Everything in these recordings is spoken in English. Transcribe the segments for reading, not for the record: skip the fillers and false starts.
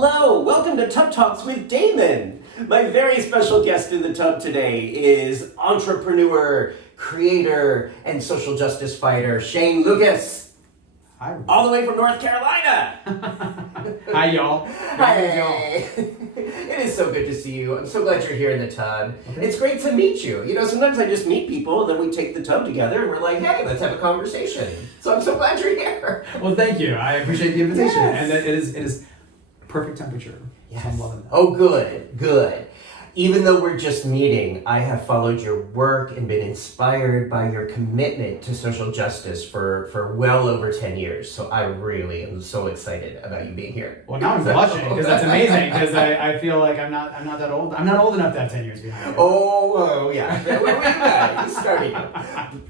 Hello, welcome to Tub Talks with Damon. My very special guest in the tub today is entrepreneur, creator, and social justice fighter Shane Lukas. Hi. All the way from North Carolina. Hi, y'all. Hey. It is so good to see you. I'm so glad you're here in the tub. Okay. It's great to meet you. You know, sometimes I just meet people, and then we take the tub together, and we're like, hey, let's have a conversation. So I'm so glad you're here. Well, thank you. I appreciate the invitation. Yes. And it is perfect temperature. Yes. So I'm loving that. Oh, good. Even though we're just meeting, I have followed your work and been inspired by your commitment to social justice for well over 10 years. So I really am so excited about you being here. Well, now I'm blushing because that's amazing because I feel like I'm not that old. I'm not old enough to have 10 years behind me. Oh, yeah. You started.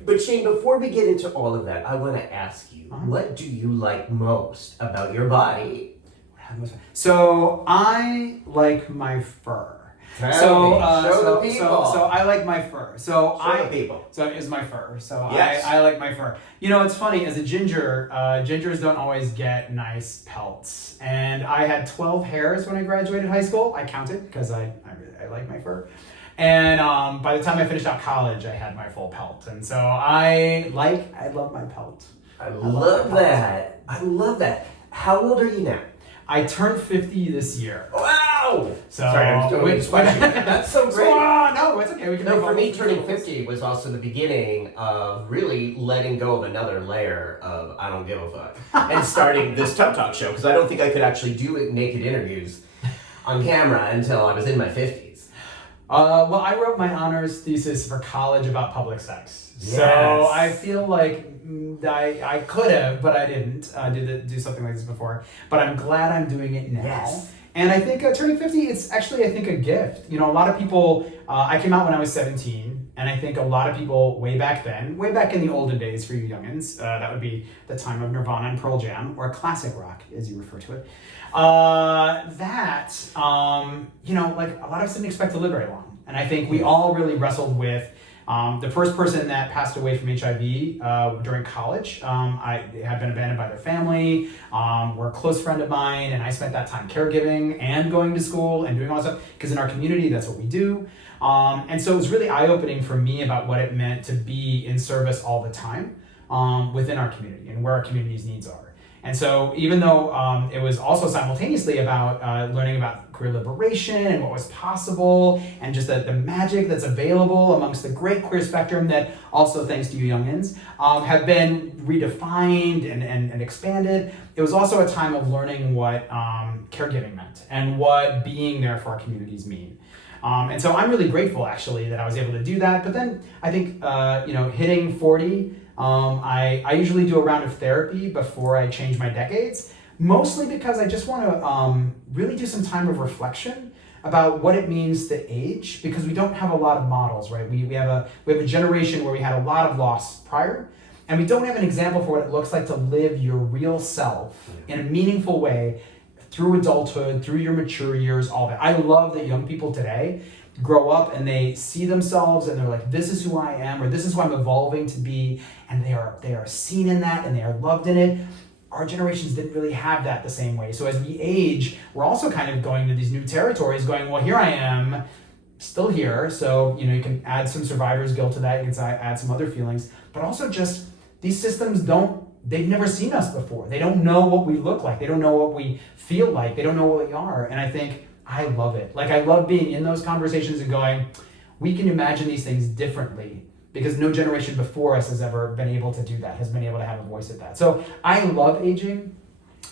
But Shane, before we get into all of that, I want to ask you, what do you like most about your body? So I like my fur. So I like my fur. So it's my fur. So yes. I like my fur. You know, it's funny, as a ginger, gingers don't always get nice pelts. And I had 12 hairs when I graduated high school. I counted because I like my fur. And by the time I finished out college, I had my full pelt. And so I love my pelt. I love that. How old are you now? I turned 50 this year. Wow! So, sorry, I'm still That's so great. No, it's okay. We can for me, turning 50 was also the beginning of really letting go of another layer of I don't give a fuck and starting this Tub Talk show, because I don't think I could actually do naked interviews on camera until I was in my 50s. Well, I wrote my honors thesis for college about public sex. Yes. So I feel like I could have, but I didn't do something like this before. But I'm glad I'm doing it now. Yes. And I think turning 50, it's actually, I think, a gift. You know, a lot of people, I came out when I was 17, and I think a lot of people way back in the olden days for you youngins, that would be the time of Nirvana and Pearl Jam, or classic rock, as you refer to it. You know, like a lot of us didn't expect to live very long. And I think we all really wrestled with the first person that passed away from HIV during college. I had been abandoned by their family, were a close friend of mine, and I spent that time caregiving and going to school and doing all that stuff, because in our community, that's what we do. And so it was really eye-opening for me about what it meant to be in service all the time within our community and where our community's needs are. And so even though it was also simultaneously about learning about queer liberation and what was possible, and just the magic that's available amongst the great queer spectrum that also, thanks to you youngins, have been redefined and expanded, it was also a time of learning what caregiving meant and what being there for our communities mean. And so I'm really grateful, actually, that I was able to do that. But then I think, hitting 40, I usually do a round of therapy before I change my decades, mostly because I just want to really do some time of reflection about what it means to age, because we don't have a lot of models, right? We have a generation where we had a lot of loss prior, and we don't have an example for what it looks like to live your real self in a meaningful way through adulthood, through your mature years, all that. I love that young people today grow up and they see themselves and they're like, this is who I am, or this is who I'm evolving to be, and they are seen in that and they are loved in it. Our generations didn't really have that the same way. So as we age, we're also kind of going to these new territories going, well, here I am, still here. So, you can add some survivor's guilt to that, you can add some other feelings, but also just these systems they've never seen us before. They don't know what we look like. They don't know what we feel like. They don't know what we are. And I think I love it. Like, I love being in those conversations and going, we can imagine these things differently, because no generation before us has ever been able to do that, has been able to have a voice at that. So I love aging,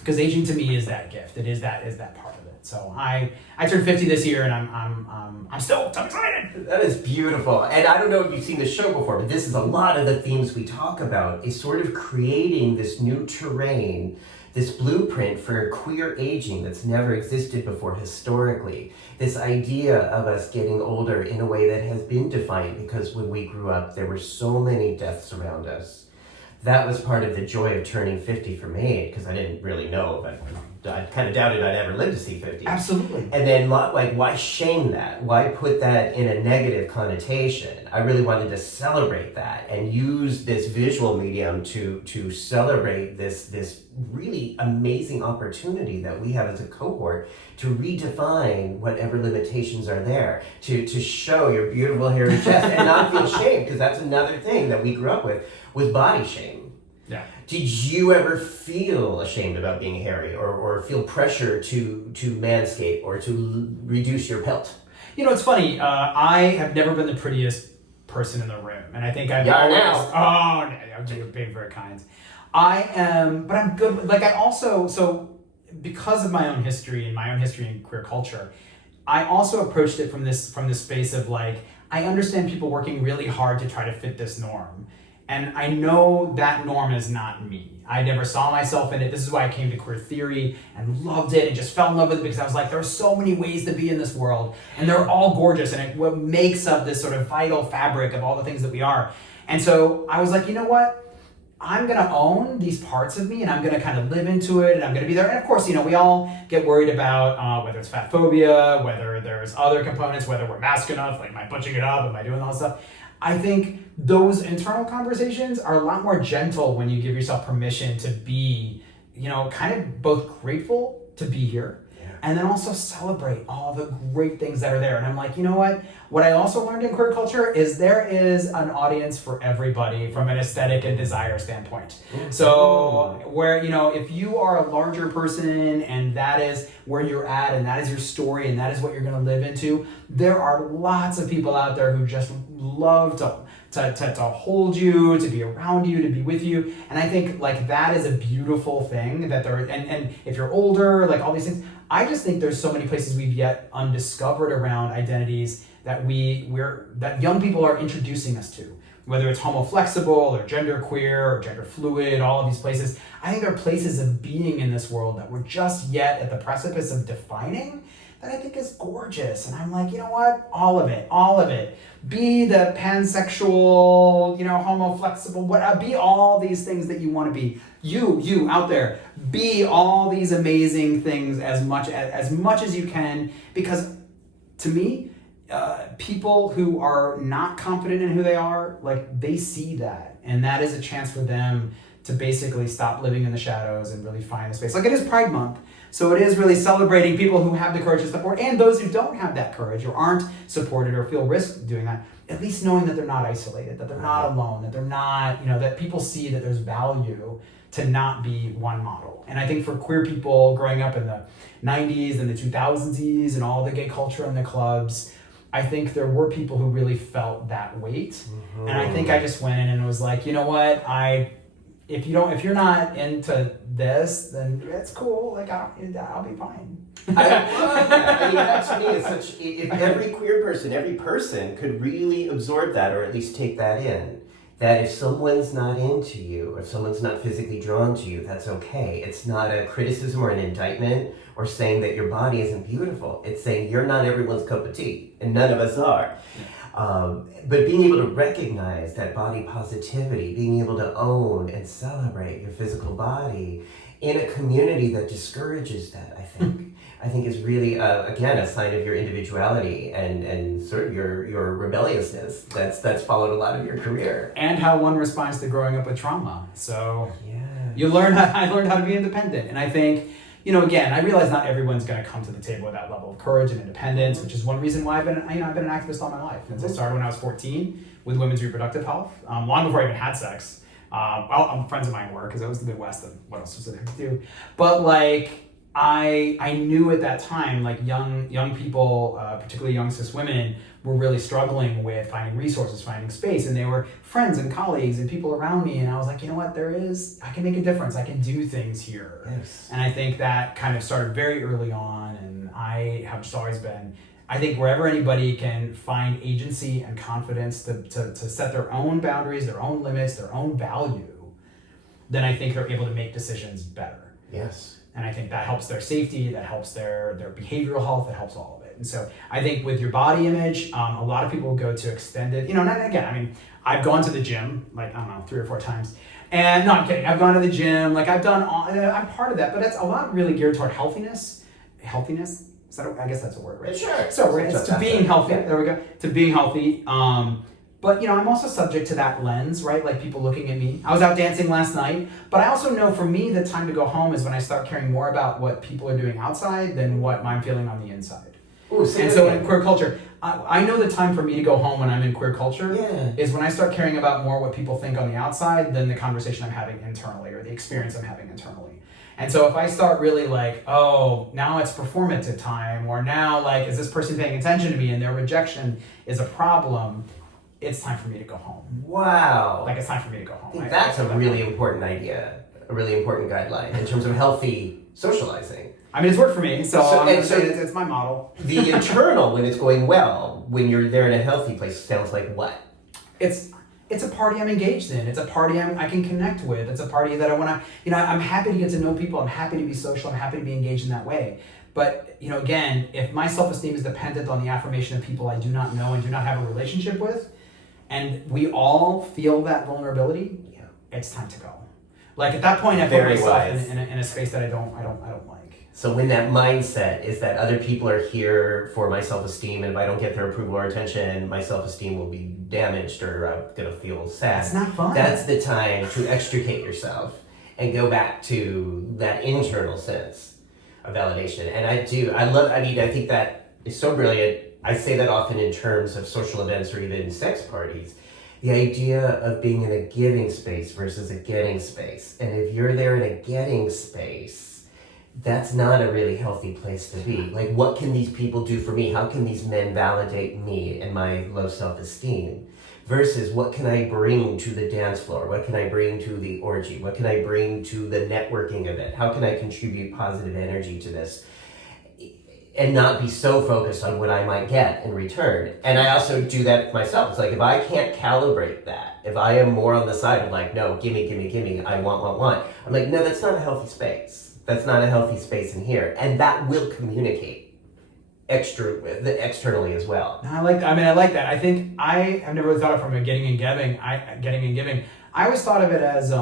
because aging to me is that gift. It is that part of it. So I turned 50 this year, and I'm stoked. I'm excited. That is beautiful. And I don't know if you've seen the show before, but this is a lot of the themes we talk about, is sort of creating this new terrain, this blueprint for queer aging that's never existed before historically. This idea of us getting older in a way that has been defined, because when we grew up, there were so many deaths around us. That was part of the joy of turning 50 for me, because I didn't really know, but I kind of doubted I'd ever live to see 50. Absolutely. And then, like, why shame that? Why put that in a negative connotation? I really wanted to celebrate that and use this visual medium to celebrate this really amazing opportunity that we have as a cohort to redefine whatever limitations are there, to show your beautiful hairy chest and not feel shame, because that's another thing that we grew up with, was body shame. Yeah. Did you ever feel ashamed about being hairy, or feel pressure to manscape or to reduce your pelt? You know, it's funny. I have never been the prettiest person in the room, and I think I've Yeah, always. now. Oh, no, you're being very kind. I am, but I'm good. Like I also, so because of my own history and queer culture, I also approached it from this space of like, I understand people working really hard to try to fit this norm. And I know that norm is not me. I never saw myself in it. This is why I came to queer theory and loved it and just fell in love with it, because I was like, there are so many ways to be in this world and they're all gorgeous, and it what makes up this sort of vital fabric of all the things that we are. And so I was like, you know what? I'm gonna own these parts of me and I'm gonna kind of live into it, and I'm gonna be there. And of course, you know, we all get worried about whether it's fat phobia, whether there's other components, whether we're mask enough, like am I butching it up, am I doing all this stuff? I think those internal conversations are a lot more gentle when you give yourself permission to be, you know, kind of both grateful to be here, and then also celebrate all the great things that are there. And I'm like, you know what I also learned in queer culture is there is an audience for everybody from an aesthetic and desire standpoint. So where, you know, if you are a larger person and that is where you're at and that is your story and that is what you're going to live into, there are lots of people out there who just love to hold you, to be around you, to be with you. And I think like that is a beautiful thing that there, and if you're older, like all these things, I just think there's so many places we've yet undiscovered around identities that that young people are introducing us to, whether it's homoflexible or genderqueer or gender fluid, all of these places. I think there are places of being in this world that we're just yet at the precipice of defining that I think is gorgeous. And I'm like, you know what? All of it. Be the pansexual, you know, homoflexible, be all these things that you want to be. You out there, be all these amazing things as much as you can, because to me, people who are not confident in who they are, like they see that, and that is a chance for them to basically stop living in the shadows and really find the space. Like it is Pride Month, so it is really celebrating people who have the courage to support, and those who don't have that courage or aren't supported or feel risk doing that, at least knowing that they're not isolated, that they're not alone, that they're not, you know, that people see that there's value to not be one model. And I think for queer people growing up in the 90s and the 2000s and all the gay culture and the clubs, I think there were people who really felt that weight. Mm-hmm. And I think I just went in and was like, you know what, if you're not into this, then it's cool. Like I'll be fine. I love that. I mean, that to me is such. If every queer person, every person could really absorb that, or at least take that in, that if someone's not into you, if someone's not physically drawn to you, that's okay. It's not a criticism or an indictment or saying that your body isn't beautiful. It's saying you're not everyone's cup of tea, and none of us are. But being able to recognize that body positivity, being able to own and celebrate your physical body in a community that discourages that, I think is really, again, a sign of your individuality and sort of your rebelliousness that's followed a lot of your career. And how one responds to growing up with trauma. So yeah. I learned how to be independent. And I think, you know, again, I realize not everyone's going to come to the table with that level of courage and independence, which is one reason why I've been an activist all my life. Since I started when I was 14 with women's reproductive health, long before I even had sex. Friends of mine were, because I was in the Midwest, and what else was there to do? But like, I knew at that time, like young people, particularly young cis women, were really struggling with finding resources, finding space, and they were friends and colleagues and people around me, and I was like, you know what, I can make a difference, I can do things here. Yes. And I think that kind of started very early on, and I have just always been, I think wherever anybody can find agency and confidence to set their own boundaries, their own limits, their own value, then I think they're able to make decisions better. Yes. And I think that helps their safety, that helps their behavioral health, that helps all of it. And so I think with your body image, a lot of people go to extended, you know, and again, I mean, I've gone to the gym, like, I don't know, 3 or 4 times. And no, I'm kidding. I've gone to the gym. Like I'm part of that, but that's a lot really geared toward healthiness. Healthiness? I guess that's a word, right? Sure. So it's to being healthy. Yeah. There we go. To being healthy. But I'm also subject to that lens, right? Like people looking at me. I was out dancing last night, but I also know for me the time to go home is when I start caring more about what people are doing outside than what I'm feeling on the inside. Ooh, and so in queer culture, I know the time for me to go home when I'm in queer culture is when I start caring about more what people think on the outside than the conversation I'm having internally or the experience I'm having internally. And so if I start really like, oh, now it's performative time, or now like, is this person paying attention to me and their rejection is a problem, it's time for me to go home. Wow. Like it's time for me to go home. I think that's a really important idea, a really important guideline in terms of healthy socializing. I mean, it's worked for me, so it's my model. The internal, when it's going well, when you're there in a healthy place, sounds like what? It's a party I'm engaged in. It's a party I can connect with. It's a party that I want to, I'm happy to get to know people. I'm happy to be social. I'm happy to be engaged in that way. But, again, if my self-esteem is dependent on the affirmation of people I do not know and do not have a relationship with, and we all feel that vulnerability, it's time to go. Like at that point, I put myself in a space that I don't like. So when that mindset is that other people are here for my self-esteem, and if I don't get their approval or attention, my self-esteem will be damaged or I'm going to feel sad. It's not fun. That's the time to extricate yourself and go back to that internal sense of validation. And I think that is so brilliant. I say that often in terms of social events or even sex parties. The idea of being in a giving space versus a getting space. And if you're there in a getting space, that's not a really healthy place to be. Like, what can these people do for me? How can these men validate me and my low self-esteem? Versus, what can I bring to the dance floor? What can I bring to the orgy? What can I bring to the networking event? How can I contribute positive energy to this? And not be so focused on what I might get in return. And I also do that myself. It's like, if I can't calibrate that, if I am more on the side of like, no, gimme, I want. I'm like, no, that's not a healthy space. That's not a healthy space in here. And that will communicate externally as well. I like that. I think I have never really thought of it from a getting and giving. I always thought of it as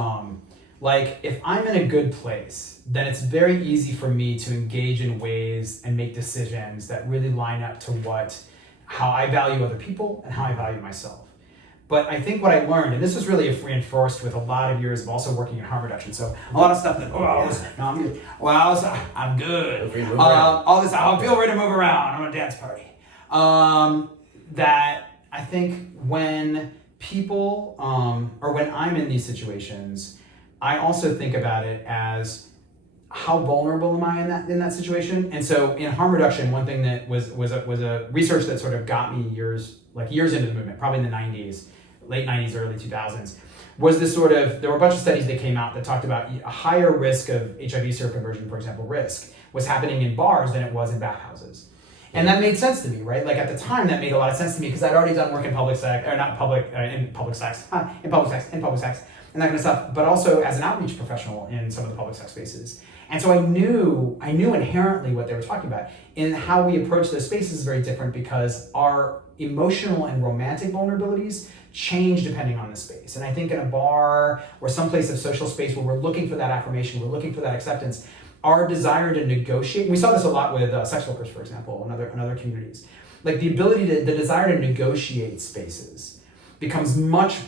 like if I'm in a good place, then it's very easy for me to engage in ways and make decisions that really line up to how I value other people and how I value myself. But I think what I learned, and this was really reinforced with a lot of years of also working in harm reduction. So a lot of stuff that, I'm good. I'm good. All this, I'll feel ready to move around. I'm on a dance party. That I think when people, or when I'm in these situations, I also think about it as how vulnerable am I in that situation? And so in harm reduction, one thing that was a research that sort of got me years into the movement, probably in the 90s, late 90s, early 2000s, was this there were a bunch of studies that came out that talked about a higher risk of HIV seroconversion, for example, risk was happening in bars than it was in bathhouses. And that made sense to me, right? Like at the time, that made a lot of sense to me because I'd already done work in public sex, and that kind of stuff, but also as an outreach professional in some of the public sex spaces. And so I knew inherently what they were talking about. And how we approach those spaces is very different because our emotional and romantic vulnerabilities change depending on the space. And I think in a bar or some place of social space where we're looking for that affirmation, we're looking for that acceptance, our desire to negotiate, we saw this a lot with sex workers, for example, in other communities, like the desire to negotiate spaces becomes much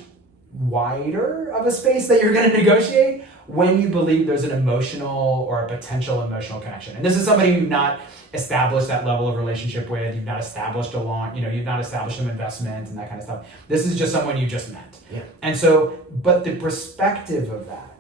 wider of a space that you're going to negotiate when you believe there's an emotional or a potential emotional connection. And this is somebody you've not established that level of relationship with, you've not established you've not established some investment and that kind of stuff. This is just someone you just met. Yeah. And so, but the perspective of that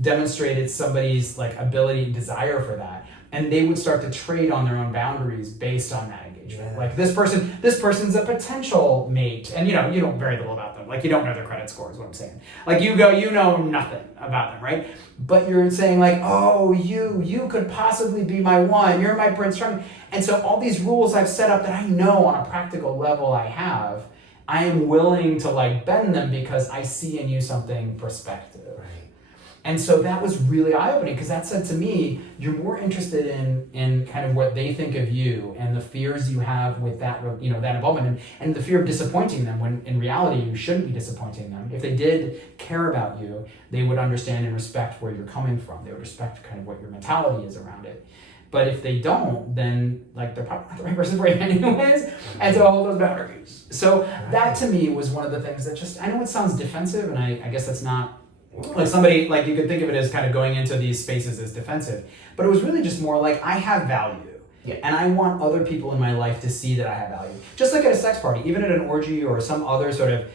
demonstrated somebody's ability and desire for that. And they would start to trade on their own boundaries based on that engagement. Yeah. Like this person's a potential mate, and you know very little about them. Like you don't know their credit score is what I'm saying. Like you know nothing about them, right? But you're saying oh, you could possibly be my one. You're my Prince Charming. And so all these rules I've set up that I know on a practical level I am willing to bend them because I see in you something perspective. Right. And so that was really eye-opening because that said to me, you're more interested in kind of what they think of you and the fears you have with that, that involvement and the fear of disappointing them when in reality you shouldn't be disappointing them. If they did care about you, they would understand and respect where you're coming from. They would respect kind of what your mentality is around it. But if they don't, then like they're probably not the right person for you anyways. And so all those boundaries. So that to me was one of the things that just, I know it sounds defensive and I guess that's not, like somebody, like you could think of it as kind of going into these spaces as defensive, but it was really just more like I have value. Yeah. And I want other people in my life to see that I have value. Just like at a sex party, even at an orgy or some other sort of,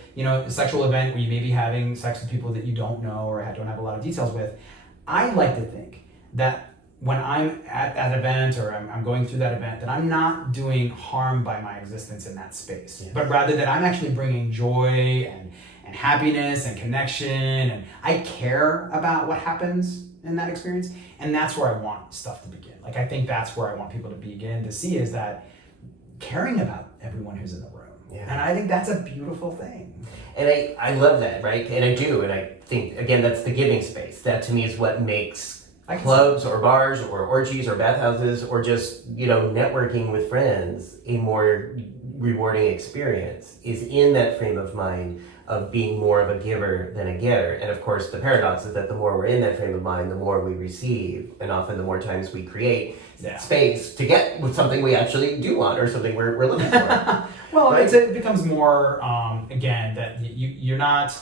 sexual event where you may be having sex with people that you don't know or don't have a lot of details with. I like to think that when I'm at that event or I'm going through that event, that I'm not doing harm by my existence in that space, but rather that I'm actually bringing joy and happiness and connection, and I care about what happens in that experience, and that's where I want stuff to begin. Like I think that's where I want people to begin to see is that caring about everyone who's in the room, and I think that's a beautiful thing. And I love that, right? And I do, and I think again that's the giving space. That to me is what makes clubs or bars or orgies or bathhouses or just networking with friends a more rewarding experience. Is in that frame of mind of being more of a giver than a getter. And of course, the paradox is that the more we're in that frame of mind, the more we receive, and often the more times we create space to get with something we actually do want or something we're looking for. Well, right? It becomes more, again, that you're not,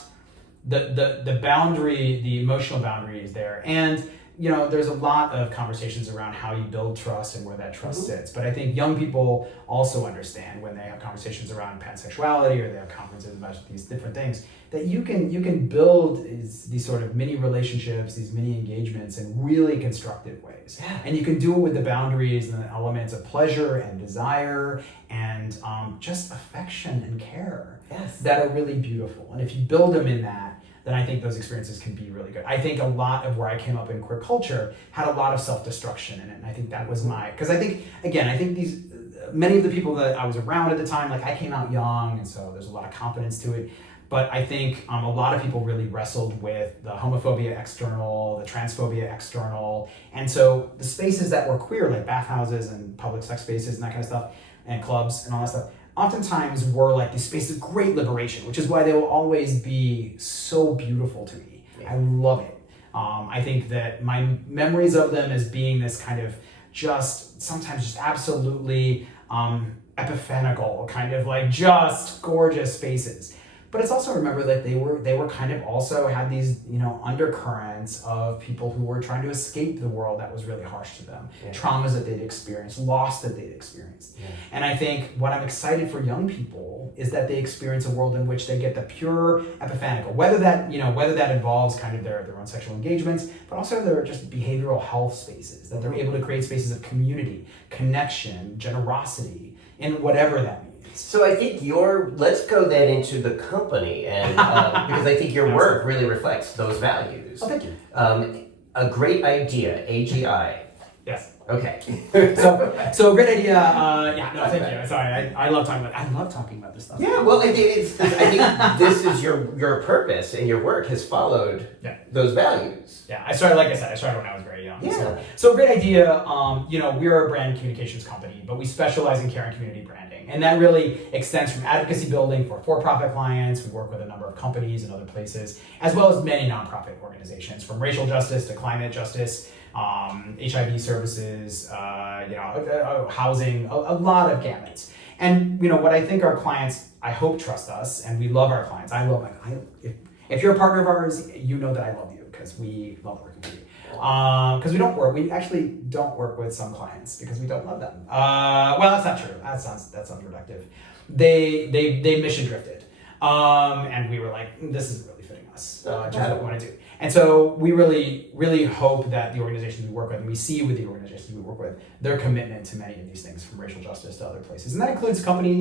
the boundary, the emotional boundary is there. And there's a lot of conversations around how you build trust and where that trust sits. But I think young people also understand when they have conversations around pansexuality or they have conferences about these different things that you can build these sort of mini relationships, these mini engagements in really constructive ways. Yeah. And you can do it with the boundaries and the elements of pleasure and desire and just affection and care that are really beautiful. And if you build them in that, then I think those experiences can be really good. I think a lot of where I came up in queer culture had a lot of self-destruction in it. And I think that was because I think many of the people that I was around at the time, like I came out young, and so there's a lot of confidence to it. But I think a lot of people really wrestled with the homophobia external, the transphobia external. And so the spaces that were queer, like bathhouses and public sex spaces and that kind of stuff, and clubs and all that stuff, oftentimes were like these spaces of great liberation, which is why they will always be so beautiful to me. Yeah. I love it. I think that my memories of them as being this kind of sometimes just absolutely epiphanical, kind of like just gorgeous spaces. But it's also remember that they were kind of also had these undercurrents of people who were trying to escape the world that was really harsh to them, traumas that they'd experienced, loss that they'd experienced. Yeah. And I think what I'm excited for young people is that they experience a world in which they get the pure epiphanical, whether that involves kind of their own sexual engagements, but also their just behavioral health spaces, that they're able to create spaces of community, connection, generosity, in whatever that means. So I think let's go then into the company, and because I think your work really reflects those values. Oh, thank you. A great idea, AGI. Yes. Okay. so a great idea. Thank you. Sorry, I love talking about this stuff. Yeah, well, I think this is your purpose, and your work has followed those values. Yeah, I started when I was very young. Yeah. So a great idea. We're a brand communications company, but we specialize in care and community branding, and that really extends from advocacy building for-profit clients. We work with a number of companies and other places, as well as many nonprofit organizations, from racial justice to climate justice. HIV services, housing, a lot of gamuts. And what I think our clients, I hope, trust us, and we love our clients. If you're a partner of ours, you know that I love you because we love working with you. Because we actually don't work with some clients because we don't love them. Well, that's not true. That sounds reductive. They mission drifted, and we were like, this isn't really fitting us. Just what we want to do. And so we really, really hope that the organizations we work with, and we see with the organizations we work with, their commitment to many of these things, from racial justice to other places, and that includes companies.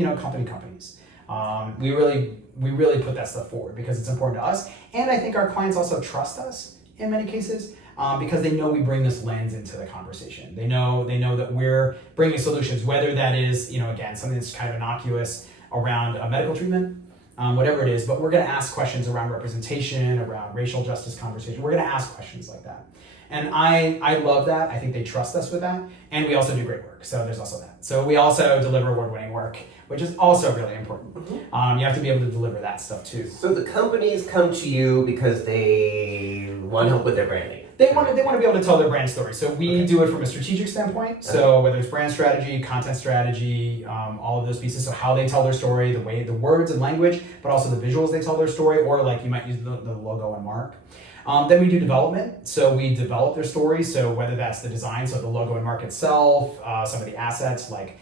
We really put that stuff forward because it's important to us, and I think our clients also trust us in many cases because they know we bring this lens into the conversation. They know that we're bringing solutions, whether that is again something that's kind of innocuous around a medical treatment. whatever it is, but we're going to ask questions around representation, around racial justice conversation. We're going to ask questions like that. And I love that. I think they trust us with that. And we also do great work. So there's also that. So we also deliver award-winning work, which is also really important. You have to be able to deliver that stuff too. So the companies come to you because they want help with their branding. They want to be able to tell their brand story. So we do it from a strategic standpoint. So whether it's brand strategy, content strategy, all of those pieces. So how they tell their story, the words and language, but also the visuals they tell their story, or like you might use the logo and mark. Then we do development. So we develop their story. So whether that's the design, so the logo and mark itself, some of the assets like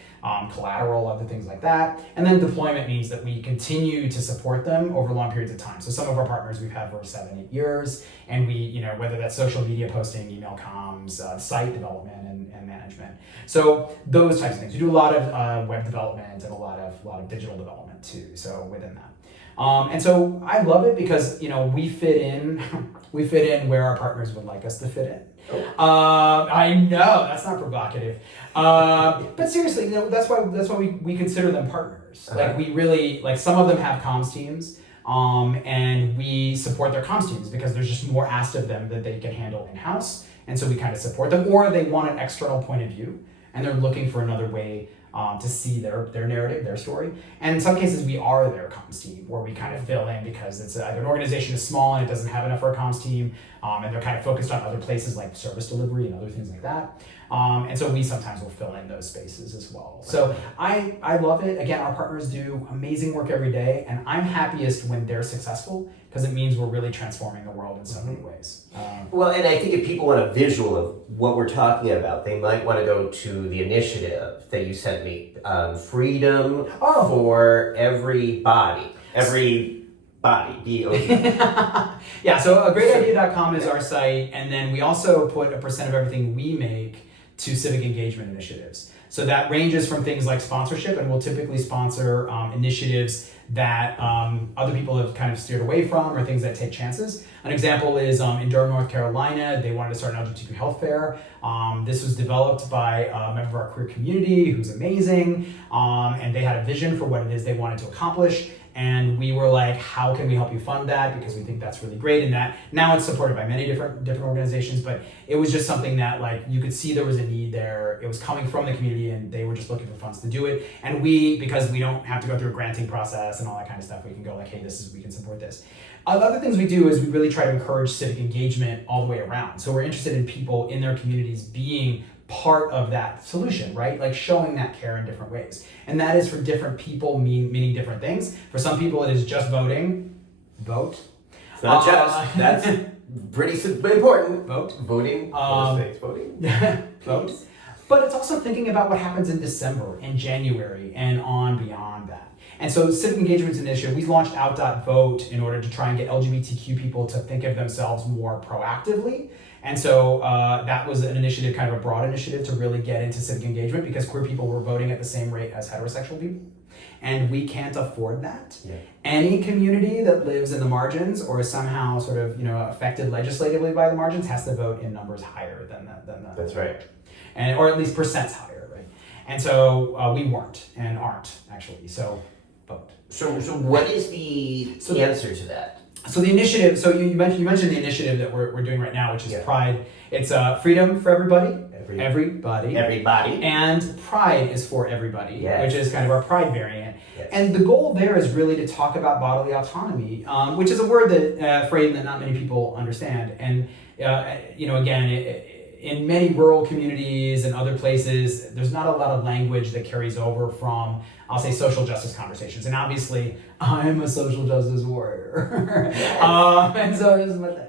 collateral, other things like that. And then deployment means that we continue to support them over long periods of time. So some of our partners we've had for 7-8 years, and we, whether that's social media posting, email comms, site development and management. So those types of things. We do a lot of web development and a lot of digital development too. So within that. And so I love it because, we fit in where our partners would like us to fit in. I know that's not provocative, but seriously, that's why we consider them partners. Like we really, like some of them have comms teams, and we support their comms teams because there's just more asked of them that they can handle in-house. And so we kind of support them, or they want an external point of view and they're looking for another way to see their narrative, their story. And in some cases, we are their comms team, where we kind of fill in because it's either an organization is small and it doesn't have enough for a comms team, and they're kind of focused on other places like service delivery and other things like that. And so we sometimes will fill in those spaces as well. So I love it. Again, our partners do amazing work every day, and I'm happiest when they're successful because it means we're really transforming the world in so many ways. Well, and I think if people want a visual of what we're talking about, they might want to go to the initiative that you sent me, Freedom for Everybody. Everybody, B-O-D. Yeah, so greatidea.com is our site, and then we also put a percent of everything we make to civic engagement initiatives. So that ranges from things like sponsorship, and we'll typically sponsor initiatives that other people have kind of steered away from, or things that take chances. An example is in Durham, North Carolina, they wanted to start an LGBTQ health fair. This was developed by a member of our queer community who's amazing, and they had a vision for what it is they wanted to accomplish. And we were like, how can we help you fund that? Because we think that's really great. And that now it's supported by many different organizations, but it was just something that like you could see there was a need there. It was coming from the community and they were just looking for funds to do it. And because we don't have to go through a granting process and all that kind of stuff, we can go like, hey, we can support this. Other things we do is we really try to encourage civic engagement all the way around. So we're interested in people in their communities being part of that solution, right? Like showing that care in different ways. And that is for different people meaning different things. For some people, it is just voting. Vote. It's not just. That's pretty important. Vote. Voting. Voting. Vote. But it's also thinking about what happens in December and January and on beyond that. And so Civic Engagement Initiative, we launched Out.Vote in order to try and get LGBTQ people to think of themselves more proactively. And so that was an initiative, kind of a broad initiative to really get into civic engagement because queer people were voting at the same rate as heterosexual people. And we can't afford that. Yeah. Any community that lives in the margins or is somehow sort of affected legislatively by the margins has to vote in numbers higher than that. That's right. And or at least percents higher, right? And so we weren't and aren't actually. So vote. So what is the answer to that? So the initiative, so you mentioned the initiative that we're doing right now, which is Pride. It's freedom for everybody. Everybody. And Pride is for everybody, which is kind of our Pride variant. Yes. And the goal there is really to talk about bodily autonomy, which is a word that phrase that not many people understand. And again, in many rural communities and other places, there's not a lot of language that carries over from, I'll say, social justice conversations. And obviously, I'm a social justice warrior. And so this is my thing.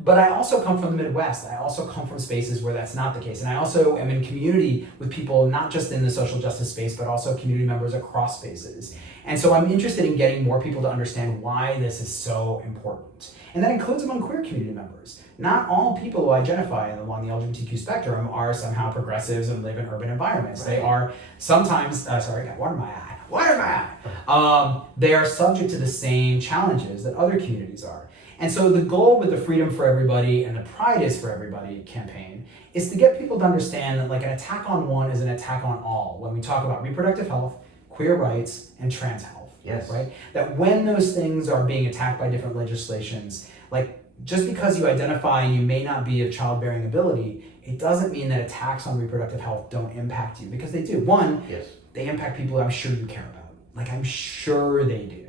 But I also come from the Midwest. I also come from spaces where that's not the case. And I also am in community with people, not just in the social justice space, but also community members across spaces. And so I'm interested in getting more people to understand why this is so important. And that includes among queer community members. Not all people who identify along the LGBTQ spectrum are somehow progressives and live in urban environments. Right. They are sometimes, I got water in my eye. They are subject to the same challenges that other communities are. And so the goal with the Freedom for Everybody and the Pride is for Everybody campaign is to get people to understand that like an attack on one is an attack on all when we talk about reproductive health, queer rights, and trans health. Yes. Right? That when those things are being attacked by different legislations, like just because you identify and you may not be of childbearing ability, it doesn't mean that attacks on reproductive health don't impact you, because they do. One, Yes. they impact people I'm sure you care about. Like, I'm sure they do.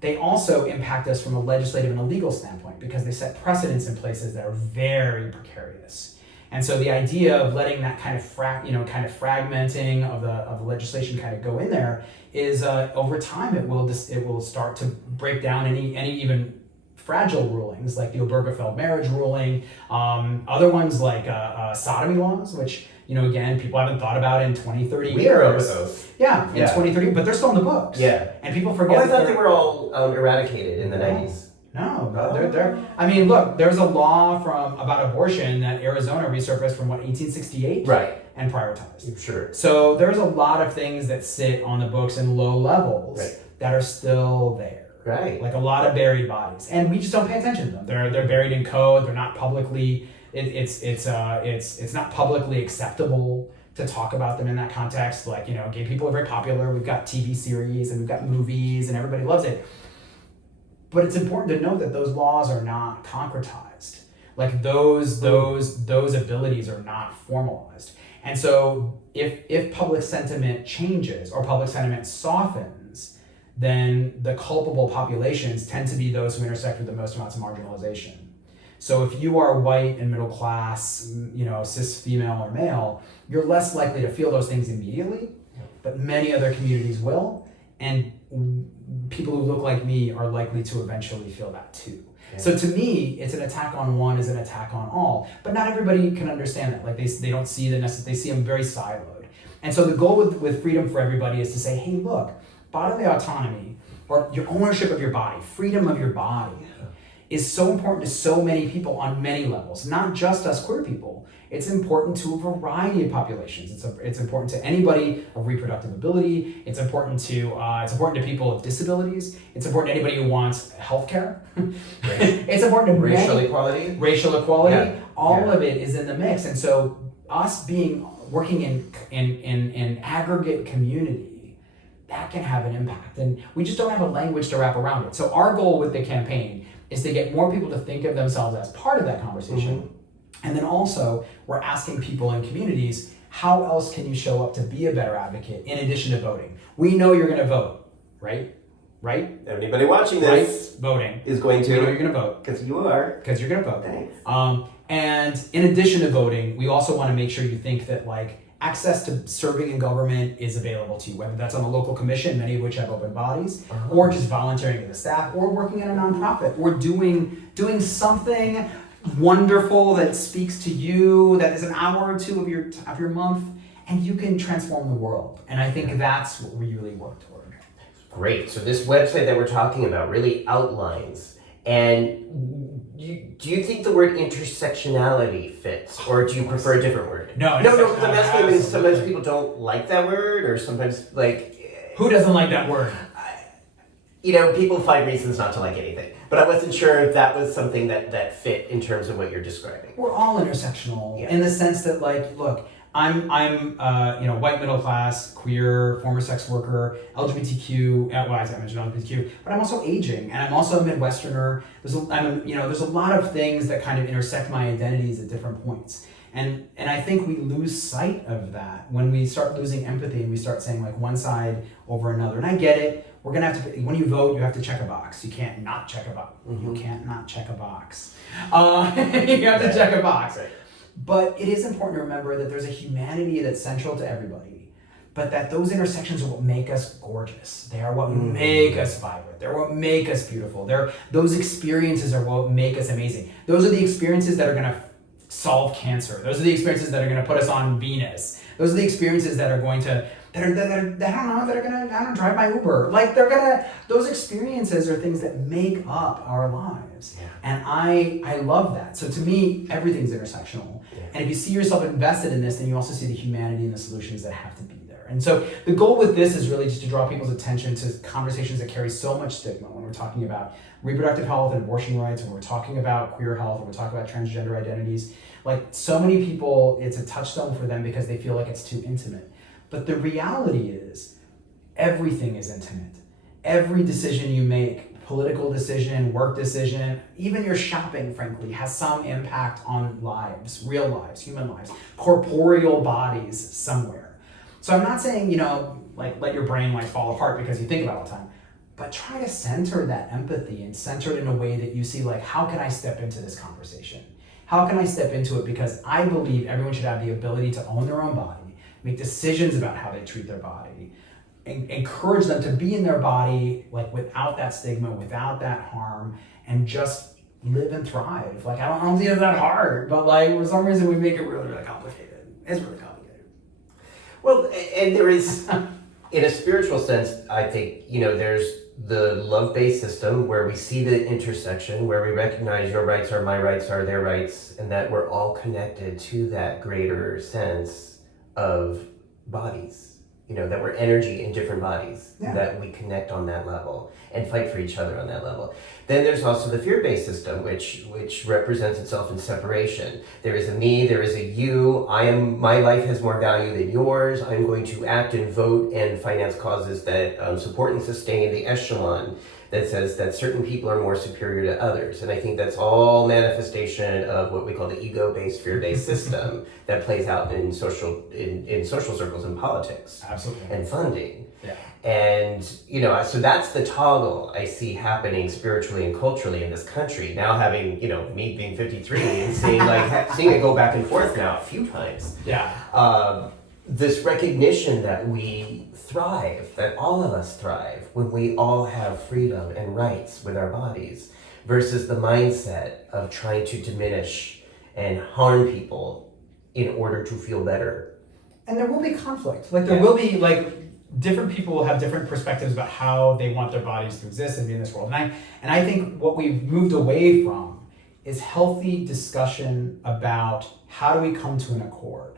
They also impact us from a legislative and a legal standpoint because they set precedents in places that are very precarious. And so the idea of letting that kind of fragmenting of the legislation kind of go in there is over time it will start to break down any even fragile rulings like the Obergefell marriage ruling, other ones like sodomy laws, which again, people haven't thought about in 20, 30 years. We are over those. Yeah, in 20, 30, but they're still in the books. Yeah. And people forget. Oh, I thought they were all eradicated in the 90s. No, they're. I mean, look, there's a law about abortion that Arizona resurfaced from 1868, Right, and prioritized. sure. So there's a lot of things that sit on the books in low levels that are still there. Right. Like a lot of buried bodies, and we just don't pay attention to them. They're buried in code. They're not publicly. It's not publicly acceptable to talk about them in that context. Like, gay people are very popular. We've got TV series and we've got movies and everybody loves it. But it's important to note that those laws are not concretized. Like those abilities are not formalized. And so if public sentiment changes or public sentiment softens, then the culpable populations tend to be those who intersect with the most amounts of marginalization. So if you are white and middle class, cis female or male, you're less likely to feel those things immediately, but many other communities will, and people who look like me are likely to eventually feel that too. Yeah. So to me, it's an attack on one is an attack on all, but not everybody can understand that. Like they don't see they see them very siloed. And so the goal with freedom for everybody is to say, hey, look, bodily autonomy or your ownership of your body, freedom of your body, is so important to so many people on many levels, not just us queer people. It's important to a variety of populations. It's important to anybody of reproductive ability. It's important to people with disabilities. It's important to anybody who wants healthcare. It's important to racial equality. Yeah. All of it is in the mix. And so us working in aggregate community, that can have an impact. And we just don't have a language to wrap around it. So our goal with the campaign is to get more people to think of themselves as part of that conversation. Mm-hmm. And then also, we're asking people in communities, how else can you show up to be a better advocate in addition to voting? We know you're going to vote, right? Right? Anybody watching this voting is going to. We know you're going to vote. Because you are. Because you're going to vote. Thanks. And in addition to voting, we also want to make sure you think that access to serving in government is available to you, whether that's on a local commission, many of which have open bodies, or just volunteering as a staff, or working at a nonprofit, or doing something wonderful that speaks to you, that is an hour or two of your month, and you can transform the world. And I think that's what we really work toward. Great. So this website that we're talking about really outlines. And do you think the word intersectionality fits, or do you prefer a different word? No. Because I'm asking, sometimes people don't like that word, or sometimes who doesn't like that word? People find reasons not to like anything. But I wasn't sure if that was something that fit in terms of what you're describing. We're all intersectional in the sense that, look, I'm white, middle class, queer, former sex worker, LGBTQ. I mentioned LGBTQ, but I'm also aging, and I'm also a Midwesterner. There's a lot of things that kind of intersect my identities at different points, and I think we lose sight of that when we start losing empathy and we start saying one side over another. And I get it. We're gonna have to, when you vote, you have to check a box. You can't not check a box. Mm-hmm. You can't not check a box. You have to check a box. Right. But it is important to remember that there's a humanity that's central to everybody, but that those intersections are what make us gorgeous. They are what make us vibrant. They're what make us beautiful. Those experiences are what make us amazing. Those are the experiences that are gonna solve cancer. Those are the experiences that are gonna put us on Venus. Those are the experiences that are going to that are gonna drive my Uber. Those experiences are things that make up our lives. Yeah. And I love that. So to me, everything's intersectional. Yeah. And if you see yourself invested in this, then you also see the humanity and the solutions that have to be there. And so the goal with this is really just to draw people's attention to conversations that carry so much stigma when we're talking about reproductive health and abortion rights, when we're talking about queer health, when we're talking about transgender identities. So many people, it's a touchstone for them because they feel like it's too intimate. But the reality is, everything is intimate. Every decision you make, political decision, work decision, even your shopping, frankly, has some impact on lives, real lives, human lives, corporeal bodies somewhere. So I'm not saying, like let your brain like fall apart because you think about it all the time, but try to center that empathy and center it in a way that you see like, how can I step into this conversation? How can I step into it? Because I believe everyone should have the ability to own their own body, make decisions about how they treat their body, encourage them to be in their body like without that stigma, without that harm, and just live and thrive. Like I don't think it's that hard, but like for some reason we make it really, really complicated. It's really complicated. Well, and there is, in a spiritual sense, I think, there's the love-based system where we see the intersection, where we recognize your rights are my rights are their rights, and that we're all connected to that greater sense of bodies. That we're energy in different bodies, that we connect on that level and fight for each other on that level. Then there's also the fear-based system, which represents itself in separation. There is a me, there is a you. My life has more value than yours. I'm going to act and vote and finance causes that support and sustain the echelon that says that certain people are more superior to others. And I think that's all manifestation of what we call the ego-based, fear-based system that plays out in social circles and politics. Absolutely. And funding. Yeah. And, so that's the toggle I see happening spiritually and culturally in this country. Now having, me being 53 and seeing it go back and forth now a few times. Yeah. This recognition that we thrive, that all of us thrive when we all have freedom and rights with our bodies, versus the mindset of trying to diminish and harm people in order to feel better. And there will be conflict. There will be different people will have different perspectives about how they want their bodies to exist and be in this world. And I think what we've moved away from is healthy discussion about how do we come to an accord.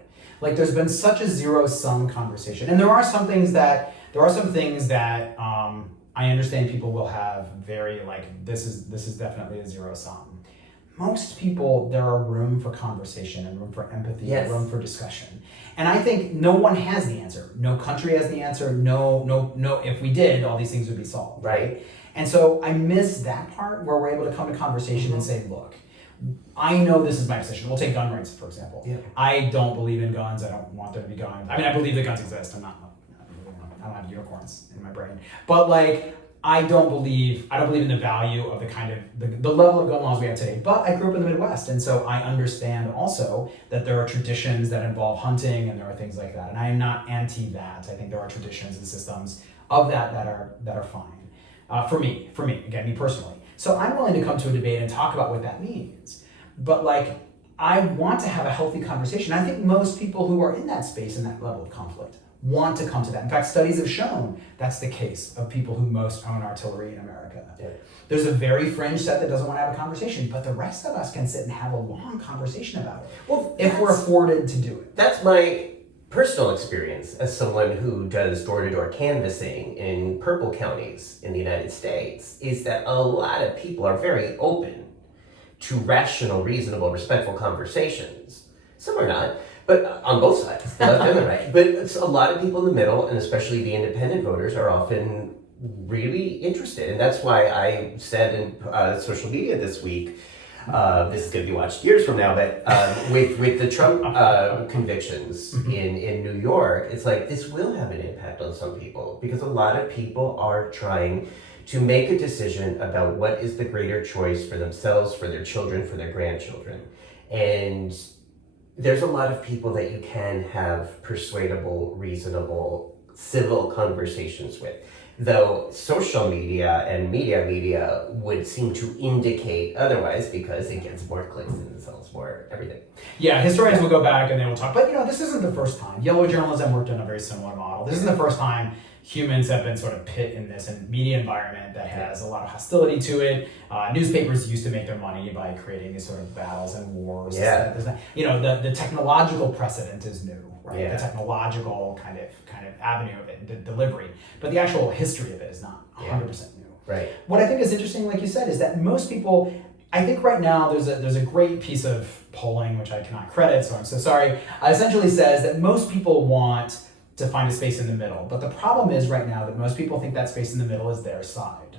There's been such a zero-sum conversation, and there are some things that I understand people will have very this is definitely a zero-sum. Most people, there are room for conversation and room for empathy, and room for discussion. And I think no one has the answer. No country has the answer. No. If we did, all these things would be solved, right? And so I miss that part where we're able to come to conversation and say, look, I know this is my position. We'll take gun rights, for example. Yeah. I don't believe in guns. I don't want there to be guns. I believe that guns exist. I don't have unicorns in my brain. But I don't believe in the value of the level of gun laws we have today. But I grew up in the Midwest, and so I understand also that there are traditions that involve hunting and there are things like that. And I am not anti that. I think there are traditions and systems of that are fine. For me, again, me personally. So I'm willing to come to a debate and talk about what that means. But I want to have a healthy conversation. I think most people who are in that space and that level of conflict want to come to that. In fact, studies have shown that's the case of people who most own artillery in America. Yeah. There's a very fringe set that doesn't want to have a conversation, but the rest of us can sit and have a long conversation about it. Well, if we're afforded to do it. That's my personal experience as someone who does door-to-door canvassing in purple counties in the United States, is that a lot of people are very open to rational, reasonable, respectful conversations. Some are not, but on both sides, the left and the right. But it's a lot of people in the middle, and especially the independent voters, are often really interested. And that's why I said in social media this week, this is going to be watched years from now, but with the Trump convictions in New York, it's this will have an impact on some people, because a lot of people are trying to make a decision about what is the greater choice for themselves, for their children, for their grandchildren. And there's a lot of people that you can have persuadable, reasonable, civil conversations with. Though social media and media would seem to indicate otherwise, because it gets more clicks and it sells more everything. Yeah, historians will go back and they will talk, but this isn't the first time. Yellow journalism worked on a very similar model. This isn't the first time humans have been sort of pit in this media environment that has a lot of hostility to it. Newspapers used to make their money by creating these sort of battles and wars. Yeah. The technological precedent is new, right? Yeah. The technological kind of avenue of it, the delivery. But the actual history of it is not 100% new. Right. What I think is interesting, like you said, is that most people, I think right now there's a great piece of polling, which I cannot credit, so I'm so sorry, essentially says that most people want to find a space in the middle. But the problem is right now that most people think that space in the middle is their side.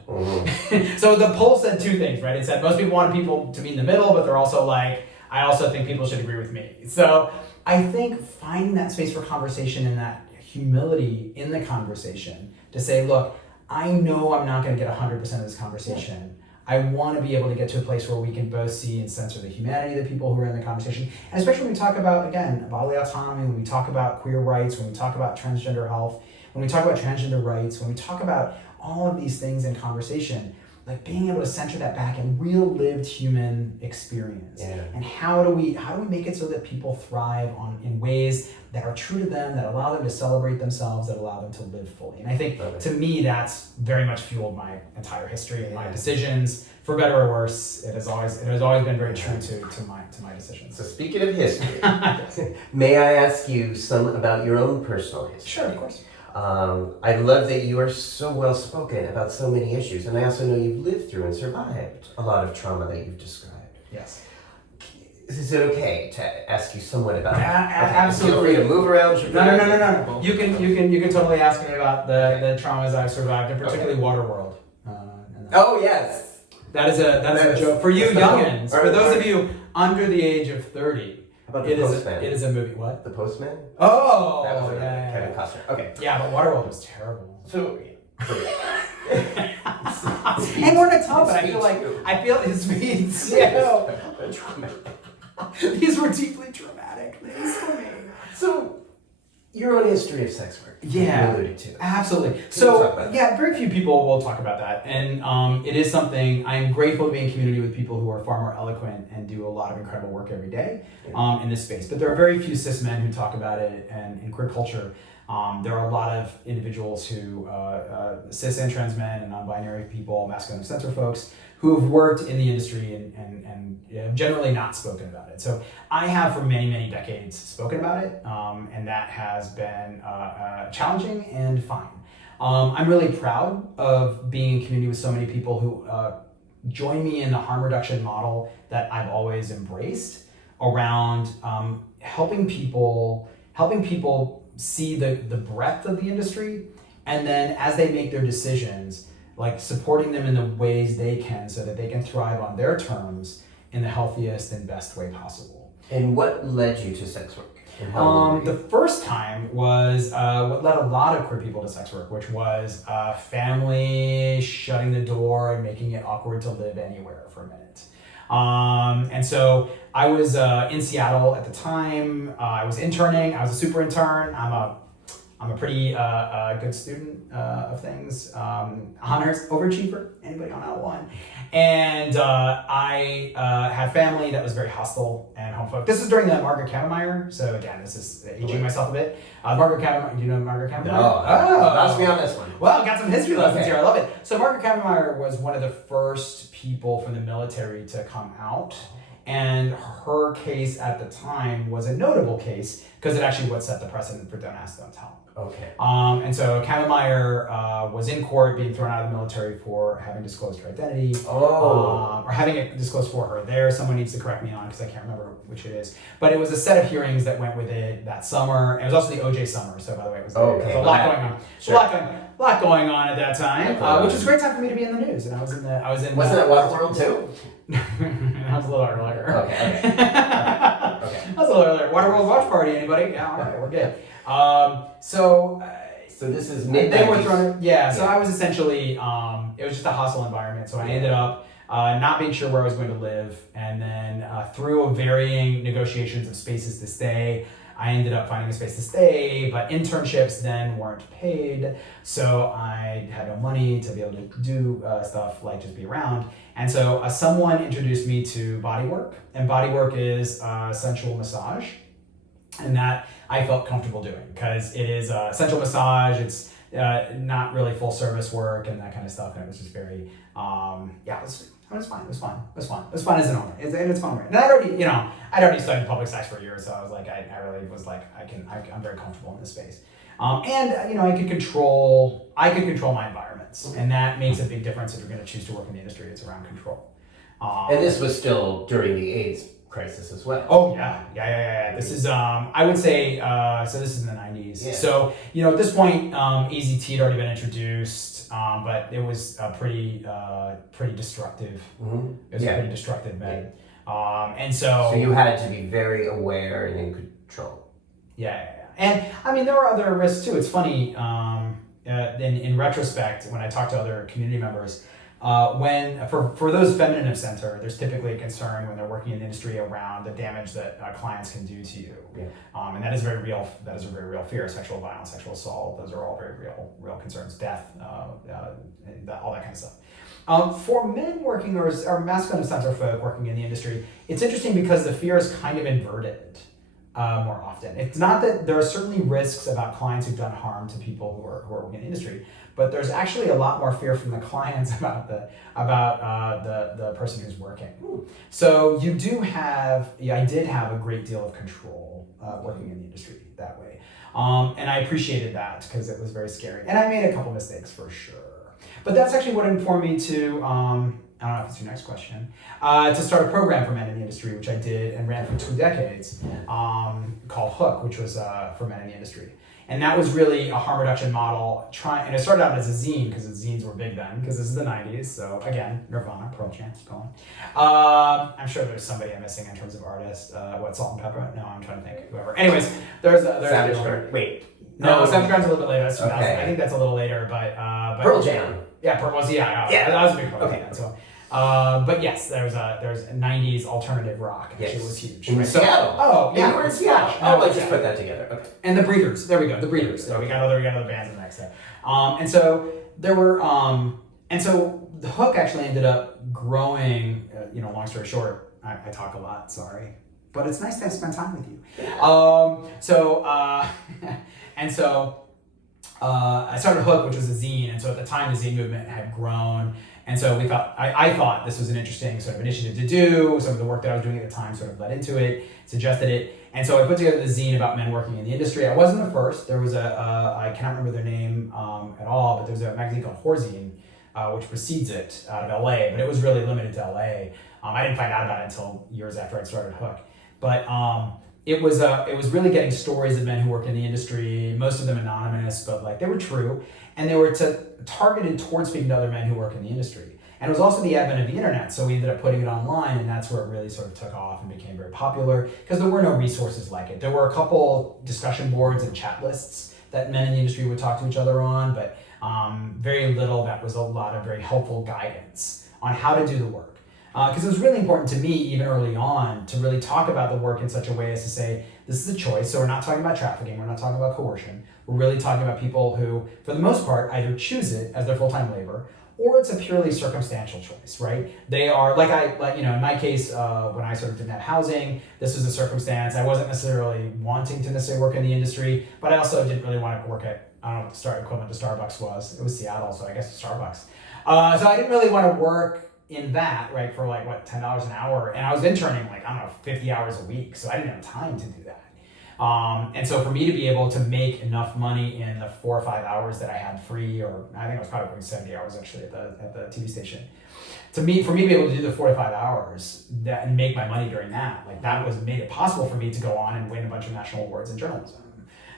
So the poll said two things, right? It said most people want people to be in the middle, but they're also like, I also think people should agree with me. So I think finding that space for conversation and that humility in the conversation to say, look, I know I'm not going to get 100% of this conversation. I want to be able to get to a place where we can both see and censor the humanity of the people who are in the conversation. And especially when we talk about, again, bodily autonomy, when we talk about queer rights, when we talk about transgender health, when we talk about transgender rights, when we talk about all of these things in conversation, like being able to center that back in real lived human experience. And how do we make it so that people thrive in ways that are true to them, that allow them to celebrate themselves, that allow them to live fully. And I think to me that's very much fueled my entire history and my decisions, for better or worse. It has always been very true to my decisions. So speaking of history, may I ask you some about your own personal history? Sure, of course. I love that you are so well spoken about so many issues, and I also know you've lived through and survived a lot of trauma that you've described. Yes. Is it okay to ask you somewhat about Absolutely. Feel free to move around. No. You can totally ask me about the traumas I've survived, and particularly Waterworld. Oh yes. That is a joke for you youngins. For those of you under the age of 30. How about The Postman? It is a movie. What? The Postman? Oh, that was Kevin Costner. Okay. Yeah, but Waterworld was terrible. So. And we're in a tub, but I feel his feet. These were deeply traumatic things for me. So, your own history of sex work. Yeah, you alluded to. Absolutely. So, very few people will talk about that, and it is something I'm grateful to be in community with people who are far more eloquent and do a lot of incredible work every day in this space. But there are very few cis men who talk about it, and in queer culture, there are a lot of individuals who, cis and trans men and non-binary people, masculine and censor folks, who have worked in the industry and have generally not spoken about it. So I have for many, many decades spoken about it, and that has been challenging and fine. I'm really proud of being in community with so many people who join me in the harm reduction model that I've always embraced around helping people see the breadth of the industry, and then as they make their decisions, like supporting them in the ways they can so that they can thrive on their terms in the healthiest and best way possible. And what led you to sex work? The first time was what led a lot of queer people to sex work, which was family shutting the door and making it awkward to live anywhere for a minute. And so I was in Seattle at the time. I was interning. I was a super intern. I'm a pretty good student of things. Honors, overachiever, anybody on L1. And I had family that was very hostile and homophobic. This is during the Margaret Kavenmeyer, so again, this is aging myself a bit. Margaret Kavenmeyer, do you know Margaret Kavenmeyer? No. Ask me on this one. Well, got some history lessons here, I love it. So Margaret Kavenmeyer was one of the first people from the military to come out. And her case at the time was a notable case because it actually what set the precedent for Don't Ask, Don't Tell. Okay. And so Kavenmeyer was in court being thrown out of the military for having disclosed her identity. Or having it disclosed for her there. Someone needs to correct me on because I can't remember which it is. But it was a set of hearings that went with it that summer. It was also the OJ summer. So by the way, it was, there was a lot going on. Sure. A lot going on at that time, which was a great time for me to be in the news. And I was in. Wasn't that Waterworld too? That was a little earlier. Okay. That was a little earlier. Waterworld watch party, anybody? Yeah, all right, we're good. So this is they were throwing. So I was essentially. It was just a hostile environment. So I ended up not being sure where I was going to live, and then through varying negotiations of spaces to stay, I ended up finding a space to stay, but internships then weren't paid, so I had no money to be able to do stuff like just be around. And so someone introduced me to bodywork, and bodywork is sensual massage, and that I felt comfortable doing because it is sensual massage. It's not really full service work and that kind of stuff, and it was just very it was fun. It was fun. It was fun. It was fun as an owner. It's fun. And I'd already studied public sex for a year, so I was like, I really was like, I'm very comfortable in this space. And I could control my environments, and that makes a big difference if you're going to choose to work in the industry. It's around control. And this was still during the AIDS crisis as well. Oh yeah. This is I would say so. This is in the 90s. Yeah. So at this point, AZT had already been introduced, but it was pretty destructive. Mm-hmm. It was a pretty destructive med. And so you had to be very aware and in control. Yeah. And I mean, there were other risks too. It's funny. In retrospect, when I talk to other community members. When for those feminine of center, there's typically a concern when they're working in the industry around the damage that clients can do to you, and that is very real. That is a very real fear. Sexual violence, sexual assault; those are all very real concerns. Death, all that kind of stuff. For men working or masculine of center folk working in the industry, it's interesting because the fear is kind of inverted. More often, it's not that there are certainly risks about clients who've done harm to people who are working in the industry, but there's actually a lot more fear from the clients about the person who's working. So I did have a great deal of control working in the industry that way, and I appreciated that because it was very scary, and I made a couple mistakes for sure. But that's actually what informed me to. I don't know if it's your next question, to start a program for men in the industry, which I did and ran for 2 decades, called Hook, which was for men in the industry. And that was really a harm reduction model. And it started out as a zine, because the zines were big then, because this is the 90s. So again, Nirvana, Pearl Jam, going. I'm sure there's somebody I'm missing in terms of artists. Salt and Pepper? No, I'm trying to think. Whoever. Anyways, there's Savage Garden. Wait. No, Savage Garden's a little bit later. That's 2000. Okay. I think that's a little later, but Pearl Jam. Yeah, Pearl was that was a big part. Okay. So. But yes, there's 90s alternative rock. Actually, was huge. In Seattle. Oh, yeah. You were in Seattle. Oh, let's just put that together. Okay. And the Breeders. There we go. The Breeders. So we got other bands in the next day. And so there were and so the Hook actually ended up growing. Long story short, I talk a lot. Sorry, but it's nice to spend time with you. I started Hook, which was a zine, and so at the time the zine movement had grown. And so I thought this was an interesting sort of initiative to do. Some of the work that I was doing at the time sort of led into it, suggested it. And so I put together the zine about men working in the industry. I wasn't the first. There was I cannot remember their name at all, but there was a magazine called Horzine, which precedes it out of LA, but it was really limited to LA. I didn't find out about it until years after I'd started Hook. But it was really getting stories of men who worked in the industry, most of them anonymous, but they were true. And they were targeted towards speaking to other men who work in the industry. And it was also the advent of the internet, so we ended up putting it online, and that's where it really sort of took off and became very popular, because there were no resources like it. There were a couple discussion boards and chat lists that men in the industry would talk to each other on, but very little that was a lot of very helpful guidance on how to do the work. Because it was really important to me, even early on, to really talk about the work in such a way as to say, this is a choice, so we're not talking about trafficking, we're not talking about coercion, we're really talking about people who, for the most part, either choose it as their full-time labor, or it's a purely circumstantial choice, right? They are, in my case, when I sort of didn't have housing, this was a circumstance. I wasn't necessarily wanting to necessarily work in the industry, but I also didn't really want to work at, I don't know what the equivalent to Starbucks was. It was Seattle, so I guess it's Starbucks. So I didn't really want to work in that, right, for $10 an hour. And I was interning 50 hours a week, so I didn't have time to do that. And so for me to be able to make enough money in the 4 or 5 hours that I had free, or I think I was probably working 70 hours actually at the TV station, for me to be able to do the 4 to 5 hours and make my money during that, that made it possible for me to go on and win a bunch of national awards in journalism.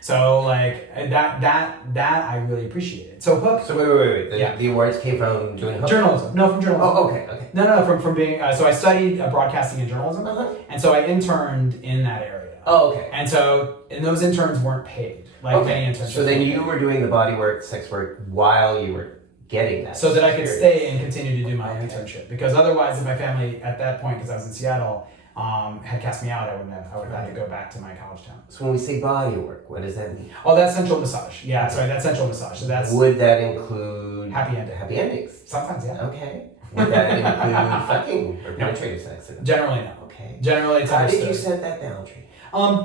So that I really appreciated. So Hook. So wait. The awards came from doing Hook? Journalism. No, from journalism. Oh, okay. No, from being. So I studied broadcasting and journalism, and so I interned in that area. Oh, okay. And those interns weren't paid many interns. So then you were doing the body work, sex work while you were getting that. So that I could stay and continue to do my internship, because otherwise, if my family at that point, because I was in Seattle, had cast me out, I would have had to go back to my college town. So when we say body work, what does that mean? Oh, that's sensual massage. Yeah, sorry, that's sensual massage. So that's. Would that include happy endings? Sometimes, yeah. Okay. Would that include fucking or penetrative sex? Generally, no. Okay. Generally, it's How understood. did you set that boundary?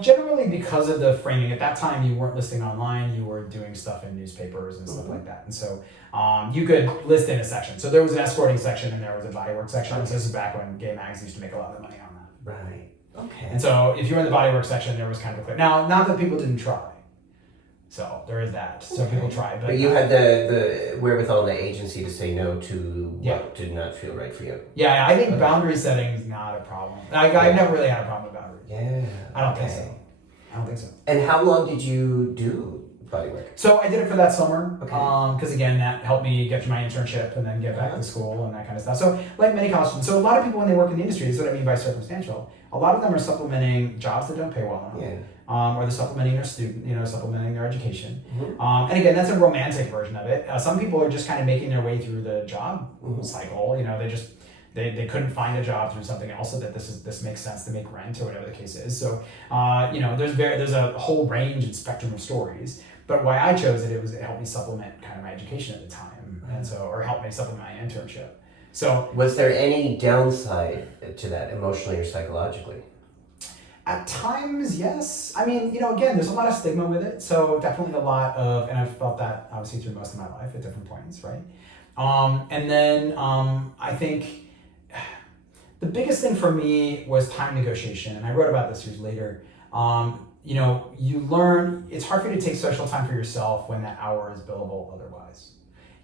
Generally because of the framing. At that time, you weren't listing online, you were doing stuff in newspapers and stuff like that. And so you could list in a section. So there was an escorting section and there was a bodywork section. So this is back when gay mags used to make a lot of money on that. Right. Okay. And so if you were in the bodywork section, there was kind of a clear. Now, not that people didn't try. So there is that. So people try, But you had the wherewithal and the agency to say no to Yeah. what did not feel right for you. Yeah, I think boundary setting is not a problem. I've never really had a problem with boundaries. Yeah. I don't think so. I don't think so. And how long did you do bodywork? So I did it for that summer, Okay. because again, that helped me get through my internship and then get back to school and that kind of stuff. So like many college students, so a lot of people when they work in the industry, this is what I mean by circumstantial. A lot of them are supplementing jobs that don't pay well enough. Yeah. Or they're supplementing their supplementing their education. Mhm. And again, that's a romantic version of it. Some people are just kind of making their way through the job cycle. They couldn't find a job through something else, so that this makes sense to make rent or whatever the case is. So there's a whole range and spectrum of stories. But why I chose it helped me supplement kind of my education at the time, or help me supplement my internship. So was there any downside to that emotionally or psychologically? at times, yes. I mean, again, there's a lot of stigma with it. So definitely a lot of, and I've felt that obviously through most of my life at different points, right? And then I think the biggest thing for me was time negotiation. And I wrote about this years later. You learn, it's hard for you to take social time for yourself when that hour is billable otherwise.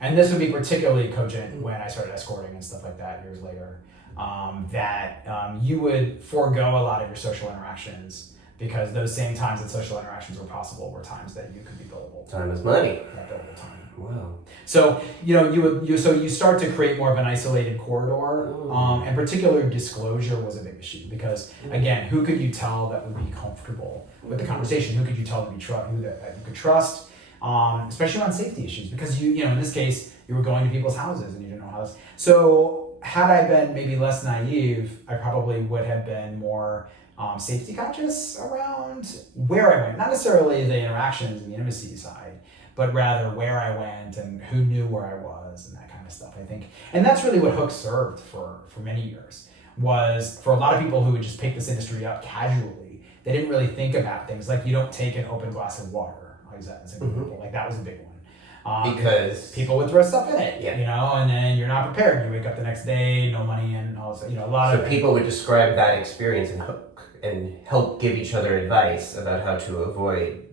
And this would be particularly cogent when I started escorting and stuff like that years later. You would forego a lot of your social interactions because those same times that social interactions were possible were times that you could be billable. Time is money. That billable time. Wow. So you start to create more of an isolated corridor, and particular disclosure was a big issue because again, who could you tell that would be comfortable with the conversation? Who could you tell to be who that you could trust, especially on safety issues? Because in this case, you were going to people's houses and you didn't know how. So had I been maybe less naive, I probably would have been more safety conscious around where I went, not necessarily the interactions and the intimacy side, but rather where I went and who knew where I was and that kind of stuff, I think. And that's really what Hook served for many years, was for a lot of people who would just pick this industry up casually. They didn't really think about things like you don't take an open glass of water. I'll use that as an example. Like that was a big one. Because people would throw stuff in it, and then you're not prepared. You wake up the next day, no money, and also, a lot of people would describe that experience in Hook and help give each other advice about how to avoid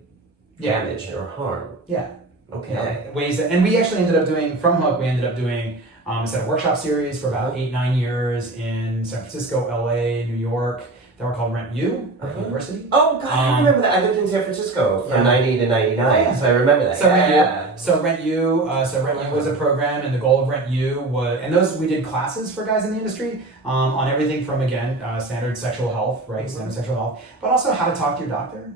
damage or harm. Yeah. Okay. Ways that, and we actually ended up doing from Hook. We ended up doing a set of workshop series for about 8-9 years in San Francisco, LA, New York. They were called RentU University. Oh God, I remember that. I lived in San Francisco from 90 to 99, so I remember that. So RentU was a program, and the goal of RentU was, and those we did classes for guys in the industry on everything from standard sexual health, right, standard sexual health, but also how to talk to your doctor.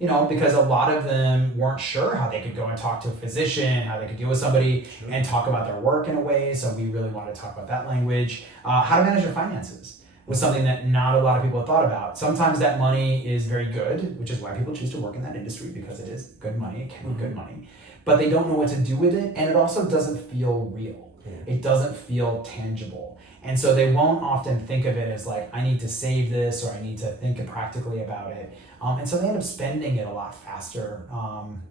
Because a lot of them weren't sure how they could go and talk to a physician, how they could deal with somebody and talk about their work in a way. So we really wanted to talk about that language, how to manage your finances. Was something that not a lot of people have thought about. Sometimes that money is very good, which is why people choose to work in that industry, because it is good money, it can be good money, but they don't know what to do with it, and it also doesn't feel real. It doesn't feel tangible. And so they won't often think of it as like, I need to save this, or I need to think practically about it. And so they end up spending it a lot faster.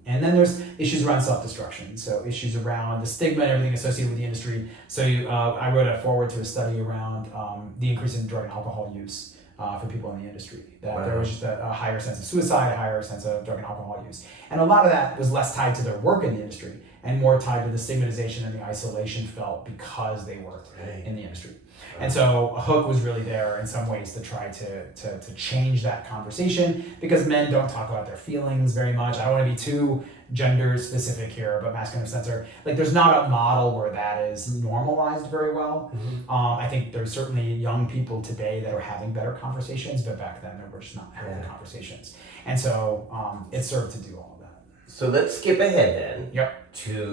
And then there's issues around self-destruction. So issues around the stigma and everything associated with the industry. So I wrote a foreword to a study around the increase in drug and alcohol use for people in the industry. That there was just a higher sense of suicide, a higher sense of drug and alcohol use. And a lot of that was less tied to their work in the industry and more tied to the stigmatization and the isolation felt because they worked in the industry. And so Hook was really there in some ways to try to change that conversation, because men don't talk about their feelings very much. I don't want to be too gender specific here, but masculine censor, like there's not a model where that is normalized very well. I think there's certainly young people today that are having better conversations, but back then they were just not having the conversations. And so it served to do all of that. So let's skip ahead then. Yep.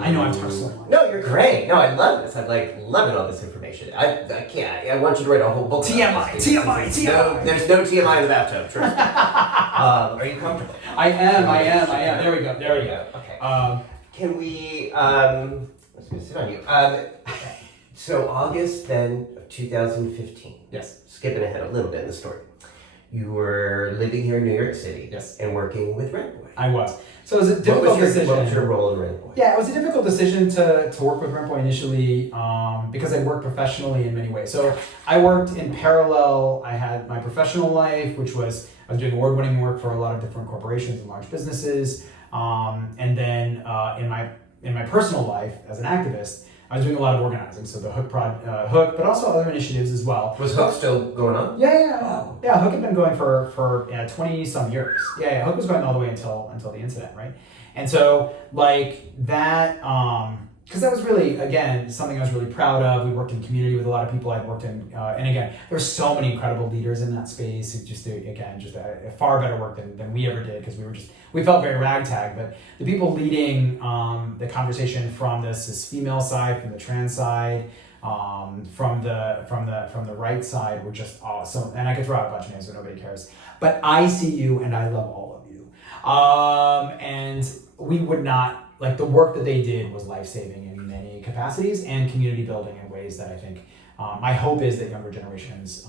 I know I'm talking so much. No, you're great. No, I love this. I'm like loving all this information. I can't. I want you to write a whole book. TMI. No, there's no TMI in the bathtub. Trust me. Are you comfortable? I am. There we go. Okay. Can we? Let's go sit on you. So August then of 2015. Yes. Skipping ahead a little bit in the story. You were living here in New York City. Yes. And working with Rentboy. I was. So it was a difficult decision. What was your role in Rentboy? Yeah, it was a difficult decision to work with Rentboy initially because I worked professionally in many ways. So I worked in parallel. I had my professional life, which was I was doing award-winning work for a lot of different corporations and large businesses. And then in my personal life as an activist, I was doing a lot of organizing. So the Hook, but also other initiatives as well. Was Hook still going on? Yeah. Hook had been going for 20 some years. Yeah. Hook was going all the way until the incident, right? And so like that, because that was really, again, something I was really proud of. We worked in community with a lot of people I'd worked in. And again, there were so many incredible leaders in that space who just did, again, just a far better work than we ever did, because we felt very ragtag. But the people leading the conversation from the cis female side, from the trans side, from the right side were just awesome. And I could throw out a bunch of names, but nobody cares. But I see you and I love all of you. And we would not, like, the work that they did was life-saving in many capacities and community building in ways that I think, my hope is that younger generations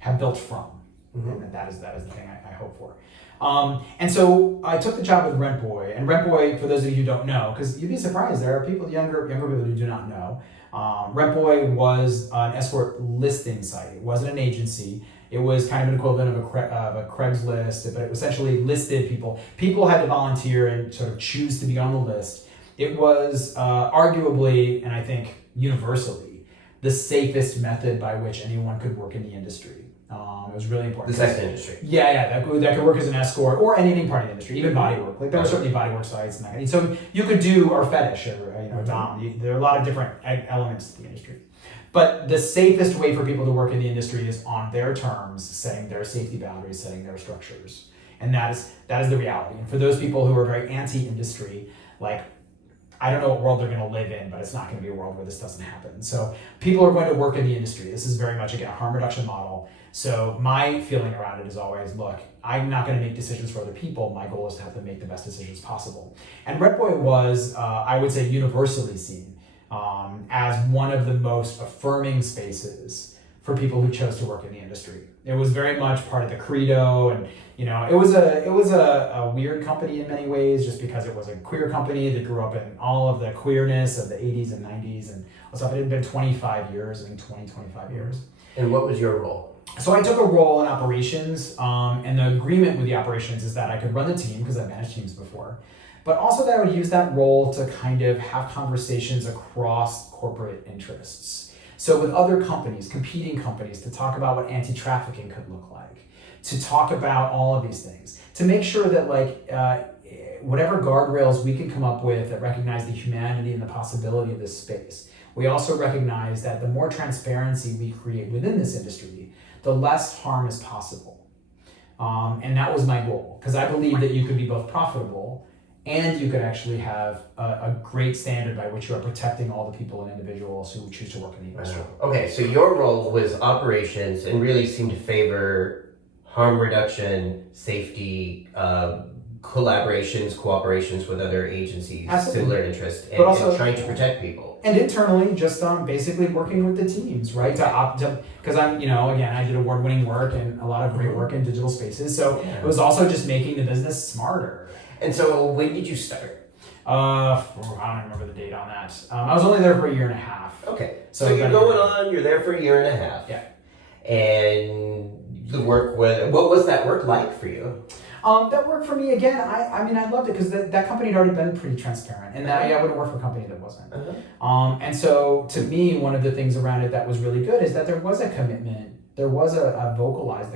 have built from. Mm-hmm. And that is the thing I hope for. And so I took the job with Rentboy. And Rentboy, for those of you who don't know, because you'd be surprised, there are people, younger people who do not know. Rentboy was an escort listing site. It wasn't an agency. It was kind of an equivalent of a Craigslist, but it essentially listed people. People had to volunteer and sort of choose to be on the list. It was arguably, and I think universally, the safest method by which anyone could work in the industry. It was really important. The sex industry. Yeah, that could work as an escort or any part of the industry, even bodywork. Like there were certainly bodywork sites and that. And so you could do or fetish or dom. There are a lot of different elements to the industry. But the safest way for people to work in the industry is on their terms, setting their safety boundaries, setting their structures. And that is the reality. And for those people who are very anti-industry, like, I don't know what world they're going to live in, but it's not going to be a world where this doesn't happen. So people are going to work in the industry. This is very much, again, a harm reduction model. So my feeling around it is always, look, I'm not going to make decisions for other people. My goal is to have them make the best decisions possible. And Rentboy was, I would say, universally seen as one of the most affirming spaces for people who chose to work in the industry. It was very much part of the credo, and it was a weird company in many ways, just because it was a queer company that grew up in all of the queerness of the 80s and 90s and stuff. It had been 25 years. And what was your role? So I took a role in operations, and the agreement with the operations is that I could run the team because I've managed teams before, but also that I would use that role to kind of have conversations across corporate interests. So with other companies, competing companies, to talk about what anti-trafficking could look like, to talk about all of these things, to make sure that whatever guardrails we can come up with that recognize the humanity and the possibility of this space. We also recognize that the more transparency we create within this industry, the less harm is possible. And that was my goal, because I believe that you could be both profitable and you could actually have a great standard by which you are protecting all the people and individuals who choose to work in the industry. Okay, so your role was operations and really seemed to favor harm reduction, safety, cooperations with other agencies, Absolutely. Similar interests, and trying to protect people. And internally, just basically working with the teams, right? Because I'm, again, I did award-winning work and a lot of great work in digital spaces. So It was also just making the business smarter. And so when did you start? I don't remember the date on that. I was only there for a year and a half. Okay. So you're there for a year and a half. Yeah. And the work what was that work like for you? That worked for me again. I loved it because that company had already been pretty transparent, and I wouldn't work for a company that wasn't. And so to me, one of the things around it that was really good is that there was a commitment. There was a vocalized,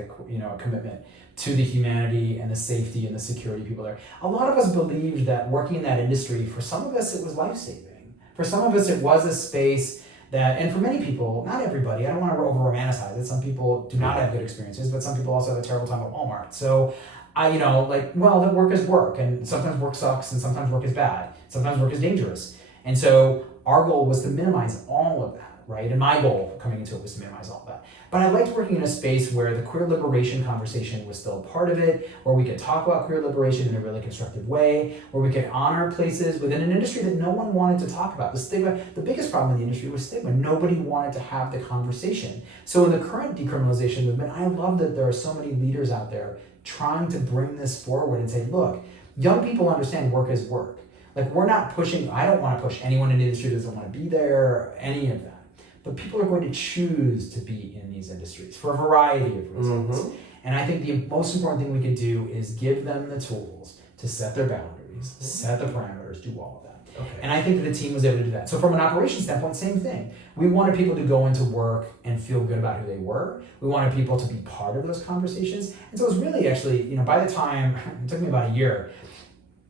commitment to the humanity and the safety and the security of people there. A lot of us believed that working in that industry, for some of us, it was life-saving. For some of us, it was a space that, and for many people, not everybody, I don't want to over-romanticize it. Some people do not have good experiences, but some people also have a terrible time at Walmart. So that work is work, and sometimes work sucks, and sometimes work is bad. Sometimes work is dangerous. And so our goal was to minimize all of that, right? And my goal coming into it was to minimize all of that. But I liked working in a space where the queer liberation conversation was still a part of it, where we could talk about queer liberation in a really constructive way, where we could honor places within an industry that no one wanted to talk about. The biggest problem in the industry was stigma. Nobody wanted to have the conversation. So in the current decriminalization movement, I love that there are so many leaders out there trying to bring this forward and say, look, young people understand work is work. Like, we're not pushing, I don't want to push anyone in the industry that doesn't want to be there, any of that. But people are going to choose to be in these industries for a variety of reasons. And I think the most important thing we can do is give them the tools to set their boundaries, boundaries, set the parameters, do all of that. Okay. And I think that the team was able to do that. So from an operations standpoint, same thing. We wanted people to go into work and feel good about who they were. We wanted people to be part of those conversations. And so it was really actually, by the time, it took me about a year,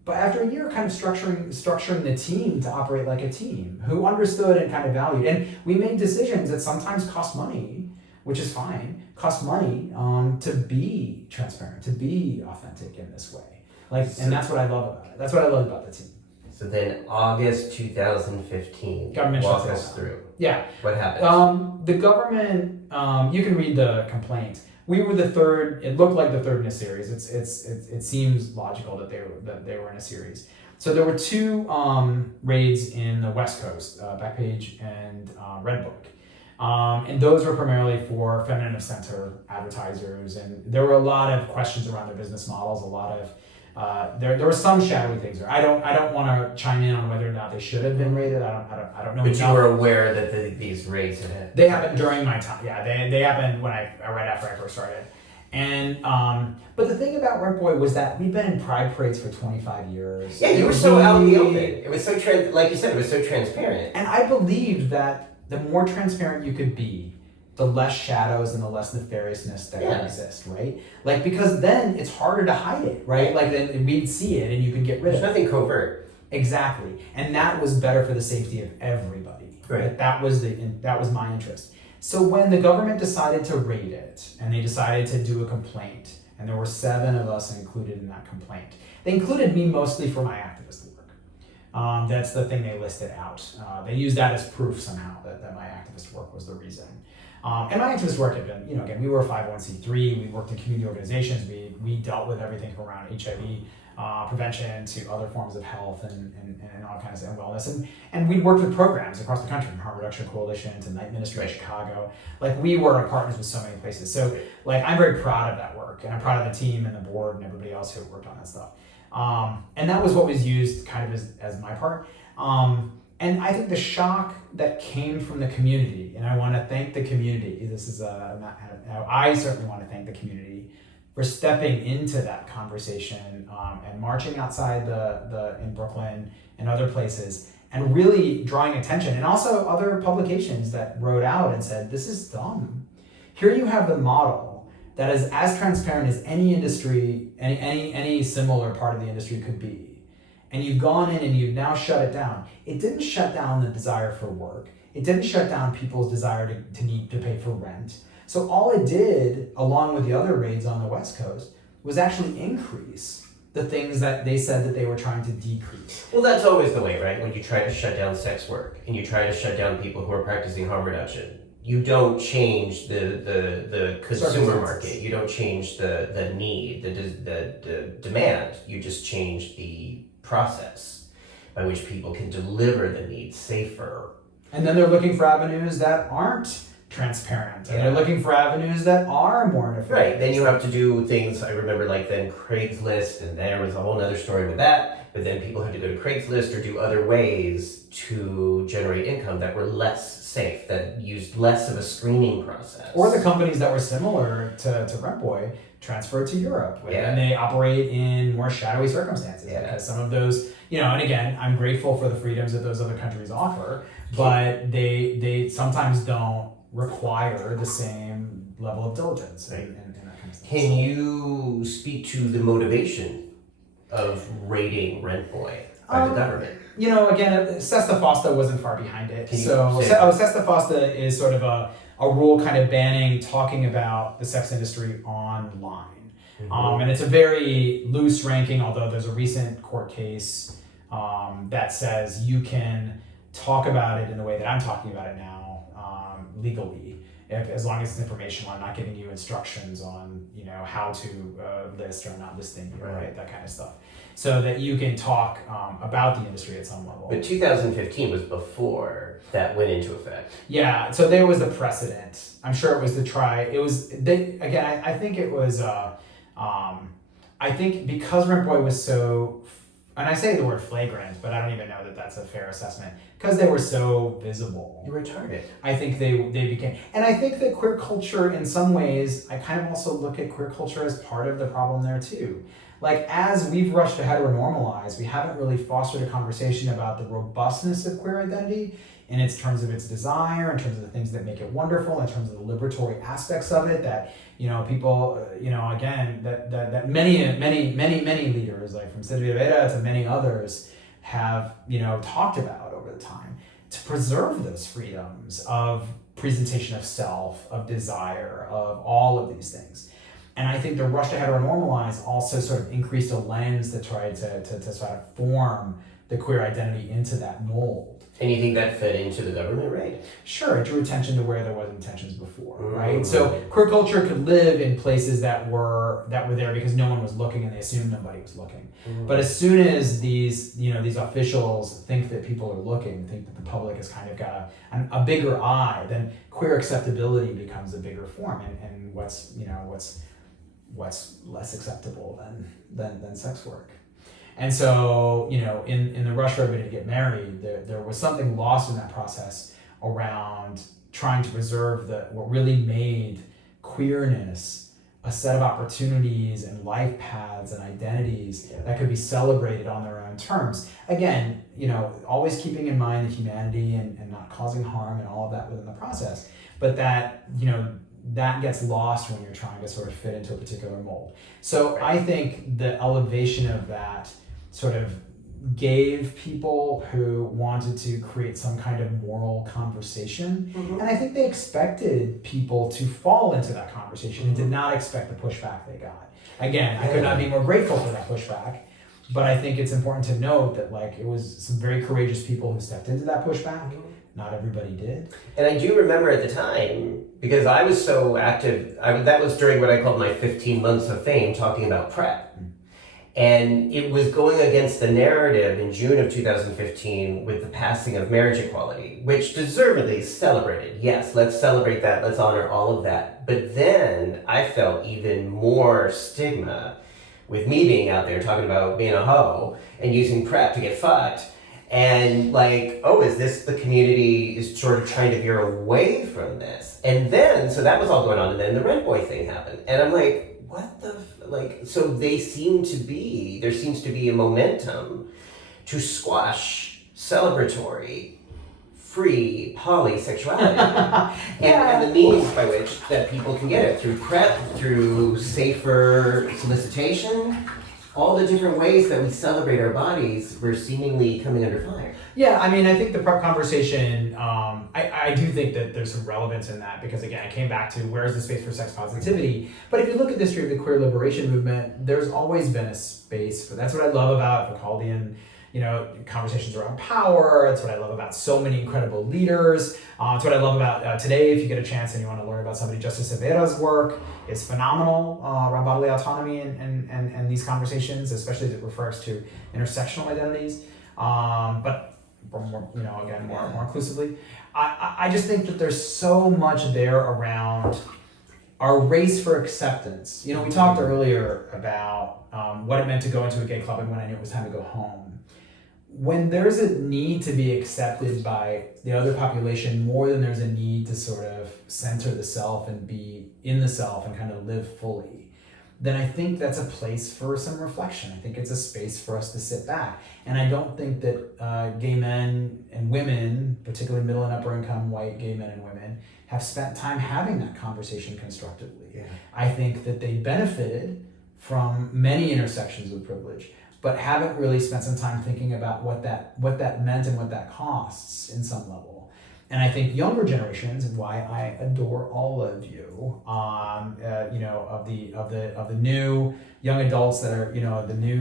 but after a year kind of structuring the team to operate like a team who understood and kind of valued. And we made decisions that sometimes cost money, which is fine, cost money to be transparent, to be authentic in this way. And that's what I love about it. That's what I love about the team. So then August 2015, Government walk shuts us through. Yeah. What happened? The government, you can read the complaint. We were the third, it looked like the third in a series. It seems logical that they were in a series. So there were two raids in the West Coast, Backpage and Redbook. And those were primarily for feminine of center advertisers. And there were a lot of questions around their business models, a lot of there were some shadowy things. I don't want to chime in on whether or not they should have been raided. I don't know. But you were aware that these raids had. They happened during my time. Yeah, they happened when right after I first started. And but the thing about Rentboy was that we've been in pride parades for 25 years. Yeah, you were so out in the open. It was so like you said, it was so transparent. And I believed that the more transparent you could be, the less shadows and the less nefariousness that can exist, right? Because then it's harder to hide it, right? Then we'd see it and you could get rid of it. There's nothing covert. Exactly. And that was better for the safety of everybody. Right. That was my interest. So when the government decided to raid it and they decided to do a complaint, and there were 7 of us included in that complaint, they included me mostly for my activist work. That's the thing they listed out. They used that as proof somehow that my activist work was the reason. And my activist work had been, again, we were a 501c3, we worked in community organizations, we dealt with everything from around HIV prevention to other forms of health and all kinds of wellness. And we worked with programs across the country, from Harm Reduction Coalition to Night Ministry in Chicago. We were partners with so many places. So I'm very proud of that work, and I'm proud of the team and the board and everybody else who worked on that stuff. And that was what was used kind of as my part. And I think the shock that came from the community, and I want to thank the community, I certainly want to thank the community for stepping into that conversation and marching outside in Brooklyn and other places and really drawing attention, and also other publications that wrote out and said, this is dumb. Here you have the model that is as transparent as any industry, any similar part of the industry could be. And you've gone in and you've now shut it down. It didn't shut down the desire for work. It didn't shut down people's desire to need to pay for rent. So all it did, along with the other raids on the West Coast, was actually increase the things that they said that they were trying to decrease. Well, that's always the way, right? When you try to shut down sex work and you try to shut down people who are practicing harm reduction, you don't change the consumer market. You don't change the need, the demand. You just change the process by which people can deliver the needs safer. And then they're looking for avenues that aren't transparent. And they're looking for avenues that are more nefarious. Right, then you have to do things, I remember then Craigslist, and there was a whole other story with that, but then people had to go to Craigslist or do other ways to generate income that were less safe, that used less of a screening process. Or the companies that were similar to Rentboy transferred to Europe, and they operate in more shadowy circumstances because some of those, and again, I'm grateful for the freedoms that those other countries offer, but they sometimes don't require the same level of diligence and that kind of stuff. Can you speak to the motivation of raiding Rentboy by the government? Again, Sesta Fosta wasn't far behind it. Sesta Fosta is sort of a rule kind of banning talking about the sex industry online. Mm-hmm. And it's a very loose ranking, although there's a recent court case that says you can talk about it in the way that I'm talking about it now, legally, as long as it's informational. I'm not giving you instructions on, how to list or not listing, right? That kind of stuff. So that you can talk about the industry at some level. But 2015 was before that went into effect. Yeah, so there was the precedent. I'm sure it was I think it was, I think because Rentboy was so, and I say the word flagrant, but I don't even know that that's a fair assessment, because they were so visible. You were a target. I think they became, and I think that queer culture in some ways, I kind of also look at queer culture as part of the problem there too. like as we've rushed to heteronormalize, we haven't really fostered a conversation about the robustness of queer identity in its terms of its desire, in terms of the things that make it wonderful, in terms of the liberatory aspects of it, that, people, again, that many leaders, like from Silvia Vera to many others, have, talked about over the time, to preserve those freedoms of presentation of self, of desire, of all of these things. And I think the rush to heteronormalize also sort of increased a lens to try to sort of form the queer identity into that mold. And you think that fed into the government raid? Sure, it drew attention to where there wasn't tensions before, right? So queer culture could live in places that were there because no one was looking and they assumed nobody was looking. But as soon as these officials think that people are looking, think that the public has kind of got a bigger eye, then queer acceptability becomes a bigger form. And what's less acceptable than sex work. And so, in the rush for everybody to get married, there was something lost in that process around trying to preserve what really made queerness a set of opportunities and life paths and identities that could be celebrated on their own terms. Again, always keeping in mind the humanity and not causing harm and all of that within the process, but that gets lost when you're trying to sort of fit into a particular mold. So I think the elevation of that sort of gave people who wanted to create some kind of moral conversation. And I think they expected people to fall into that conversation and did not expect the pushback they got. Again, I could not be more grateful for that pushback, but I think it's important to note that it was some very courageous people who stepped into that pushback. Not everybody did. And I do remember at the time, because I was so active, that was during what I called my 15 months of fame, talking about PrEP. And it was going against the narrative in June of 2015 with the passing of marriage equality, which deservedly celebrated. Yes, let's celebrate that, let's honor all of that. But then I felt even more stigma with me being out there talking about being a hoe and using PrEP to get fucked. And is this the community is sort of trying to veer away from this? And then, so that was all going on, and then the Rentboy thing happened. And I'm like, what the, so there seems to be a momentum to squash celebratory, free polysexuality. and the means by which that people can get it, through PrEP, through safer solicitation, all the different ways that we celebrate our bodies were seemingly coming under fire. Yeah, I mean, I think the PrEP conversation, I do think that there's some relevance in that because, again, I came back to where is the space for sex positivity. But if you look at the history of the queer liberation movement, there's always been a space for that's what I love about Foucauldian, conversations around power. That's what I love about so many incredible leaders. It's what I love about today, if you get a chance and you want to learn about somebody, Justice Severa's work is phenomenal around bodily autonomy and these conversations, especially as it refers to intersectional identities. But more, more inclusively. I just think that there's so much there around our race for acceptance. We talked earlier about what it meant to go into a gay club and when I knew it was time to go home. When there's a need to be accepted by the other population more than there's a need to sort of center the self and be in the self and kind of live fully, then I think that's a place for some reflection. I think it's a space for us to sit back. And I don't think that gay men and women, particularly middle and upper income white gay men and women, have spent time having that conversation constructively. Yeah. I think that they benefited from many intersections of privilege, but haven't really spent some time thinking about what that meant and what that costs in some level. And I think younger generations, and why I adore all of you, of the new young adults that are, the new,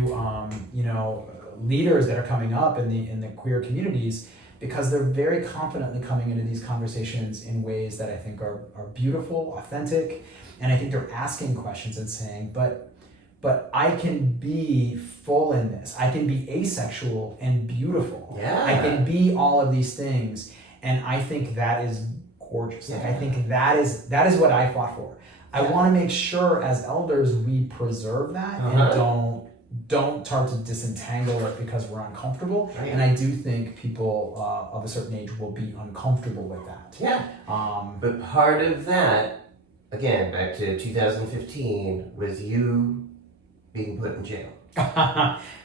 leaders that are coming up in the queer communities, because they're very confidently coming into these conversations in ways that I think are beautiful, authentic, and I think they're asking questions and saying, but I can be full in this. I can be asexual and beautiful. Yeah. I can be all of these things. And I think that is gorgeous. I think that is what I fought for. I want to make sure as elders we preserve that and don't start to disentangle it because we're uncomfortable. Right. And I do think people of a certain age will be uncomfortable with that. Yeah. But part of that, again, back to 2015, was you being put in jail.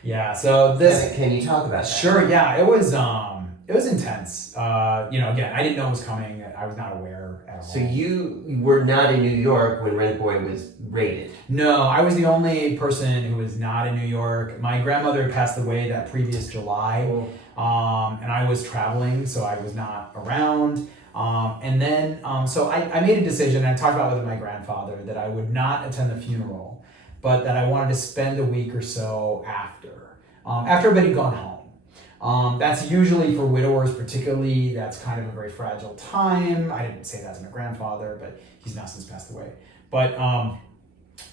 Yeah. So this. Can you talk about that? Sure. Yeah. It was intense. Again, I didn't know it was coming. I was not aware at all. So you were not in New York when Rentboy was raided? No, I was the only person who was not in New York. My grandmother passed away that previous July, and I was traveling, so I was not around. So I made a decision, and I talked about it with my grandfather, that I would not attend the funeral, but that I wanted to spend a week or so after everybody had gone home. That's usually for widowers particularly, that's kind of a very fragile time. I didn't say that to my grandfather, but he's now since passed away. But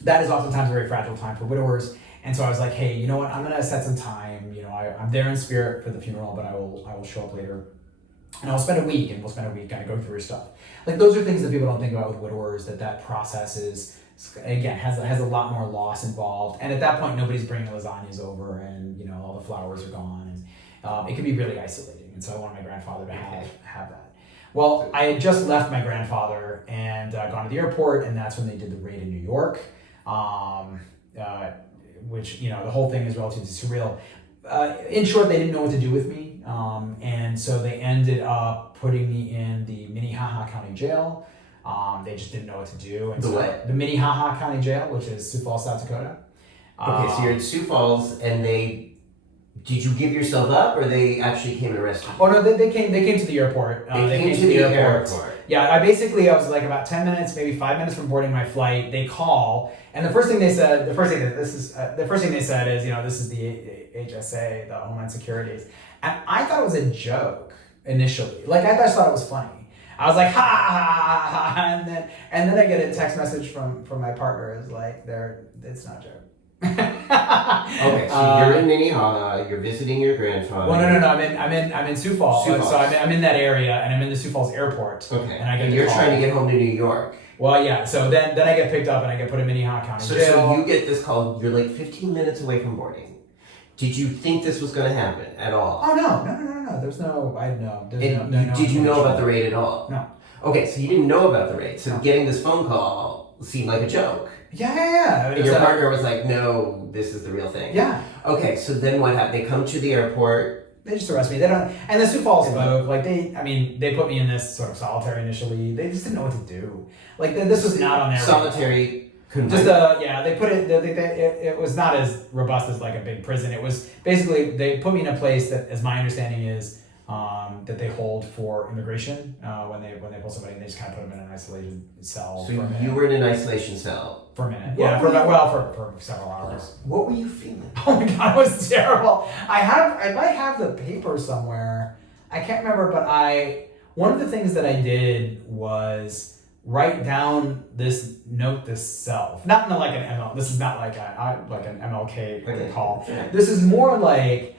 that is oftentimes a very fragile time for widowers. And so I was like, hey, you know what, I'm gonna set some time. I'm there in spirit for the funeral, but I will show up later. And we'll spend a week kind of going through your stuff. Like, those are things that people don't think about with widowers, that process is, again, has a lot more loss involved. And at that point, nobody's bringing lasagnas over, and all the flowers are gone, and it can be really isolating. And so I wanted my grandfather to have that. Well, I had just left my grandfather and gone to the airport, and that's when they did the raid in New York, which the whole thing is relatively surreal. In short, they didn't know what to do with me. And so they ended up putting me in the Minnehaha County Jail. They just didn't know what to do. And the Minnehaha County Jail, which is Sioux Falls, South Dakota. Okay, so you're in Sioux Falls, and did you give yourself up, or they actually came and arrested you? Oh no, they came to the airport. They came to the airport. Yeah, I was like about 10 minutes, maybe 5 minutes from boarding my flight. They call, and the first thing they said is, this is the HSA, the Homeland Securities. And I thought it was a joke initially. Like, I just thought it was funny. I was like, ha ha ha ha, and then I get a text message from my partner. Is like, it's not a joke. Okay, so you're in Minnehaha. You're visiting your grandfather. Well, no. I'm in Sioux Falls. So I'm in that area, and I'm in the Sioux Falls airport. Okay, and you're trying to get home to New York. Well, yeah. So then I get picked up and I get put in Minnehaha County Jail. So you get this call. You're like 15 minutes away from boarding. Did you think this was going to happen at all? Oh no. There's no. I know. Did you know about the raid at all? No. Okay, so you didn't know about the raid. So getting this phone call seemed like a joke. Yeah. And your partner was like, "No, this is the real thing." Yeah. Okay, so then what happened? They come to the airport. They just arrest me. They don't. And the Sioux Falls folk, they put me in this sort of solitary initially. They just didn't know what to do. Like, this was not on their solitary. They put it. It was not as robust as like a big prison. It was basically, they put me in a place that, as my understanding is, that they hold for immigration when they pull somebody, and they just kind of put them in an isolated cell. So you were in an isolation cell for a minute. For several hours. What were you feeling? Oh my god, it was terrible. I might have the paper somewhere. I can't remember, but one of the things that I did was write down this note to self. Not in like an ML. This is not like an MLK call. This is more like,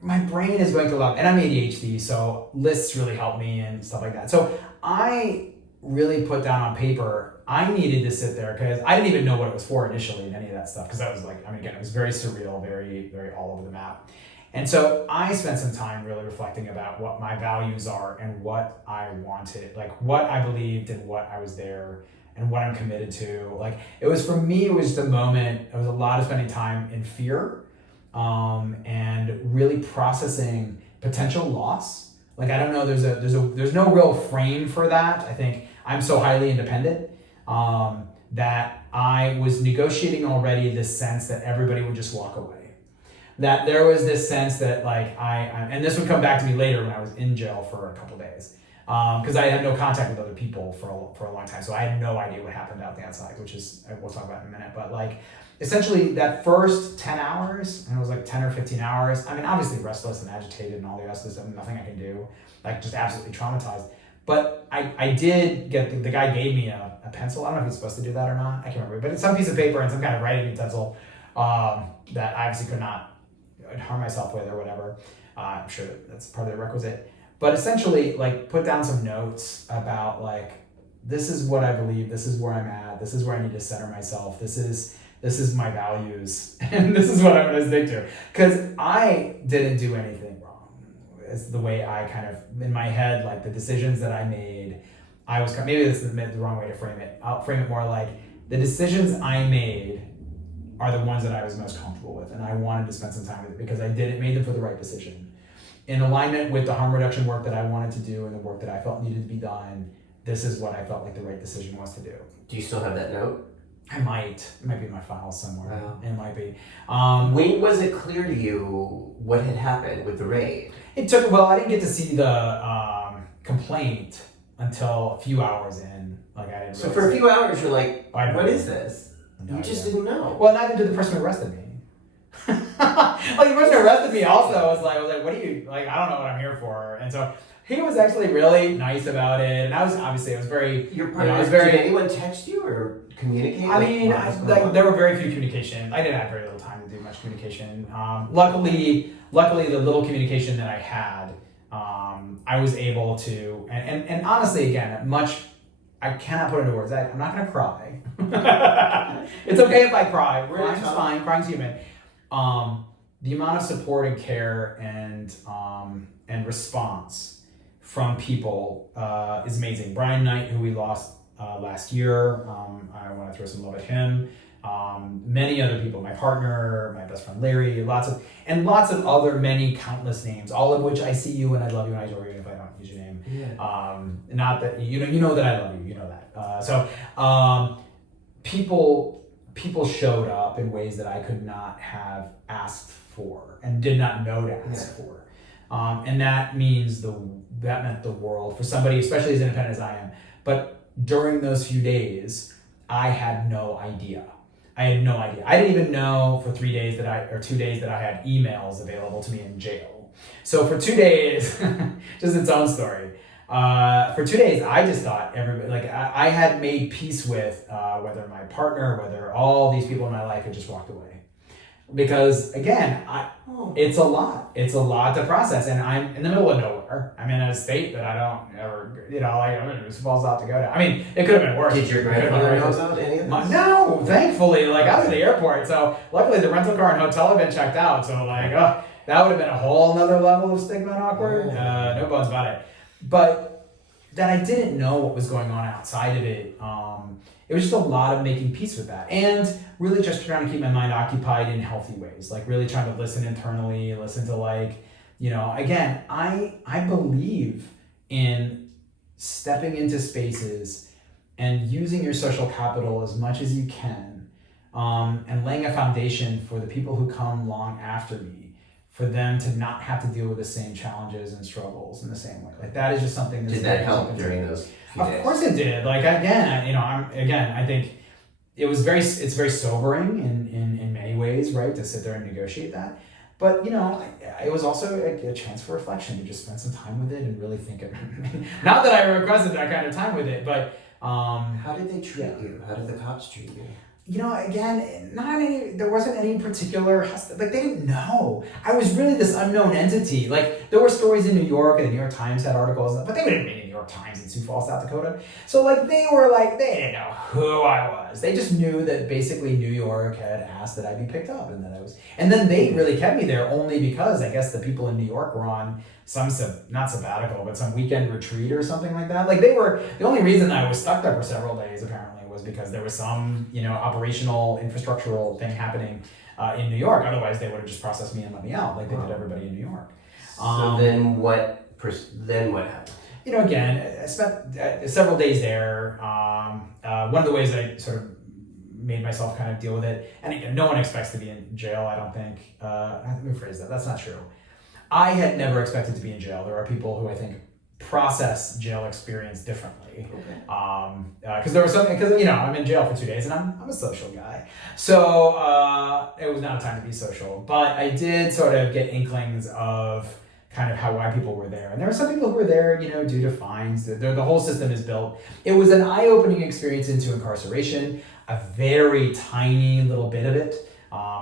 my brain is going through a lot, and I'm ADHD, so lists really help me and stuff like that. So I really put down on paper, I needed to sit there, because I didn't even know what it was for initially and any of that stuff, because that was like, again, it was very surreal, very, very all over the map. And so I spent some time really reflecting about what my values are and what I wanted, like what I believed and what I was there and what I'm committed to. Like, it was, for me, it was the moment, it was a lot of spending time in fear, and really processing potential loss. Like, I don't know, there's no real frame for that. I think I'm so highly independent, that I was negotiating already this sense that everybody would just walk away. That there was this sense that, like, and this would come back to me later when I was in jail for a couple of days, because I had no contact with other people for a long time, so I had no idea what happened out the outside, which is, we'll talk about in a minute. But like, essentially that first 10 hours, and it was like 10 or 15 hours, obviously restless and agitated and all the rest of this, nothing I can do, like, just absolutely traumatized. But I did get, the guy gave me a pencil. I don't know if he's supposed to do that or not, I can't remember, but it's some piece of paper and some kind of writing utensil that I obviously could not harm myself with or whatever. I'm sure that's part of the requisite. But essentially, like, put down some notes about, like, this is what I believe, this is where I'm at, this is where I need to center myself, this is my values, and this is what I'm going to stick to. Because I didn't do anything wrong. It's the way I kind of, in my head, like, the decisions that I made, I was, maybe this is the wrong way to frame it. I'll frame it more like, the decisions I made are the ones that I was most comfortable with, and I wanted to spend some time with it because it made them for the right decision. In alignment with the harm reduction work that I wanted to do and the work that I felt needed to be done, this is what I felt like the right decision was to do. Do you still have that note? It might be in my files somewhere. Wow. It might be. When was it clear to you what had happened with the raid? I didn't get to see the complaint until a few hours in. Like I didn't. So for a few hours, you're like, I know. what is this? No You just idea. didn't know. Well, neither did the person who arrested me. Like the person who arrested me also was like, what do you like? I don't know what I'm here for. And so he was actually really nice about it. And I was very. Your partner, was very. Did anyone text you or communicate? I mean, what was going on? there were very few communication. I didn't have very little time to do much communication. Luckily, the little communication that I had, I was able to, and honestly, again, I cannot put into words. I'm not going to cry. It's okay if I cry. Crying's fine. Crying's human. The amount of support and care and response from people is amazing. Brian Knight, who we lost last year, I want to throw some love at him. Many other people, my partner, my best friend Larry, lots of other countless names, all of which I see you and I love you and I adore you if I don't use your name. Yeah. Not that you know that I love you, you know that. People showed up in ways that I could not have asked for and did not know to ask for. And that meant the world for somebody, especially as independent as I am. But during those few days, I had no idea. I didn't even know for 2 days that I had emails available to me in jail. So for 2 days, just its own story. For 2 days, I just thought everybody, I had made peace with whether my partner, whether all these people in my life had just walked away. Because again, it's a lot. It's a lot to process, and I'm in the middle of nowhere. I'm in a state that I don't ever, it just falls out to go to. I mean, it could have been worse. Did your grandfather know about any of this? No, thankfully. I was at the airport, so luckily the rental car and hotel had been checked out. So that would have been a whole nother level of stigma and awkward. No bones about it. But that I didn't know what was going on outside of it. It was just a lot of making peace with that, and really just trying to keep my mind occupied in healthy ways. Really trying to listen internally, listen to again, I believe in stepping into spaces and using your social capital as much as you can, and laying a foundation for the people who come along after me, for them to not have to deal with the same challenges and struggles in the same way. That is just something that's... Did that help during those few days? Of course it did. I think it's very sobering in many ways, right, to sit there and negotiate that. But, it was also a chance for reflection to just spend some time with it and really think it. Not that I requested that kind of time with it, but... How did they treat you? How did the cops treat you? Again, there wasn't any particular, they didn't know. I was really this unknown entity. There were stories in New York, and the New York Times had articles, but they didn't mean the New York Times in Sioux Falls, South Dakota. So they didn't know who I was. They just knew that basically New York had asked that I be picked up, and and then they really kept me there only because I guess the people in New York were on some, not sabbatical, but some weekend retreat or something like that. They were, the only reason I was stuck there for several days apparently was because there was some, operational, infrastructural thing happening in New York. Otherwise, they would have just processed me and let me out like they did everybody in New York. So then what happened? Again, I spent several days there. One of the ways I sort of made myself kind of deal with it, and again, no one expects to be in jail, I don't think. Let me rephrase that. That's not true. I had never expected to be in jail. There are people who I think process jail experience differently. Okay. Because there was something, I'm in jail for 2 days and I'm a social guy. So it was not a time to be social. But I did sort of get inklings of kind of why people were there. And there were some people who were there, due to fines. The whole system is built. It was an eye-opening experience into incarceration, a very tiny little bit of it.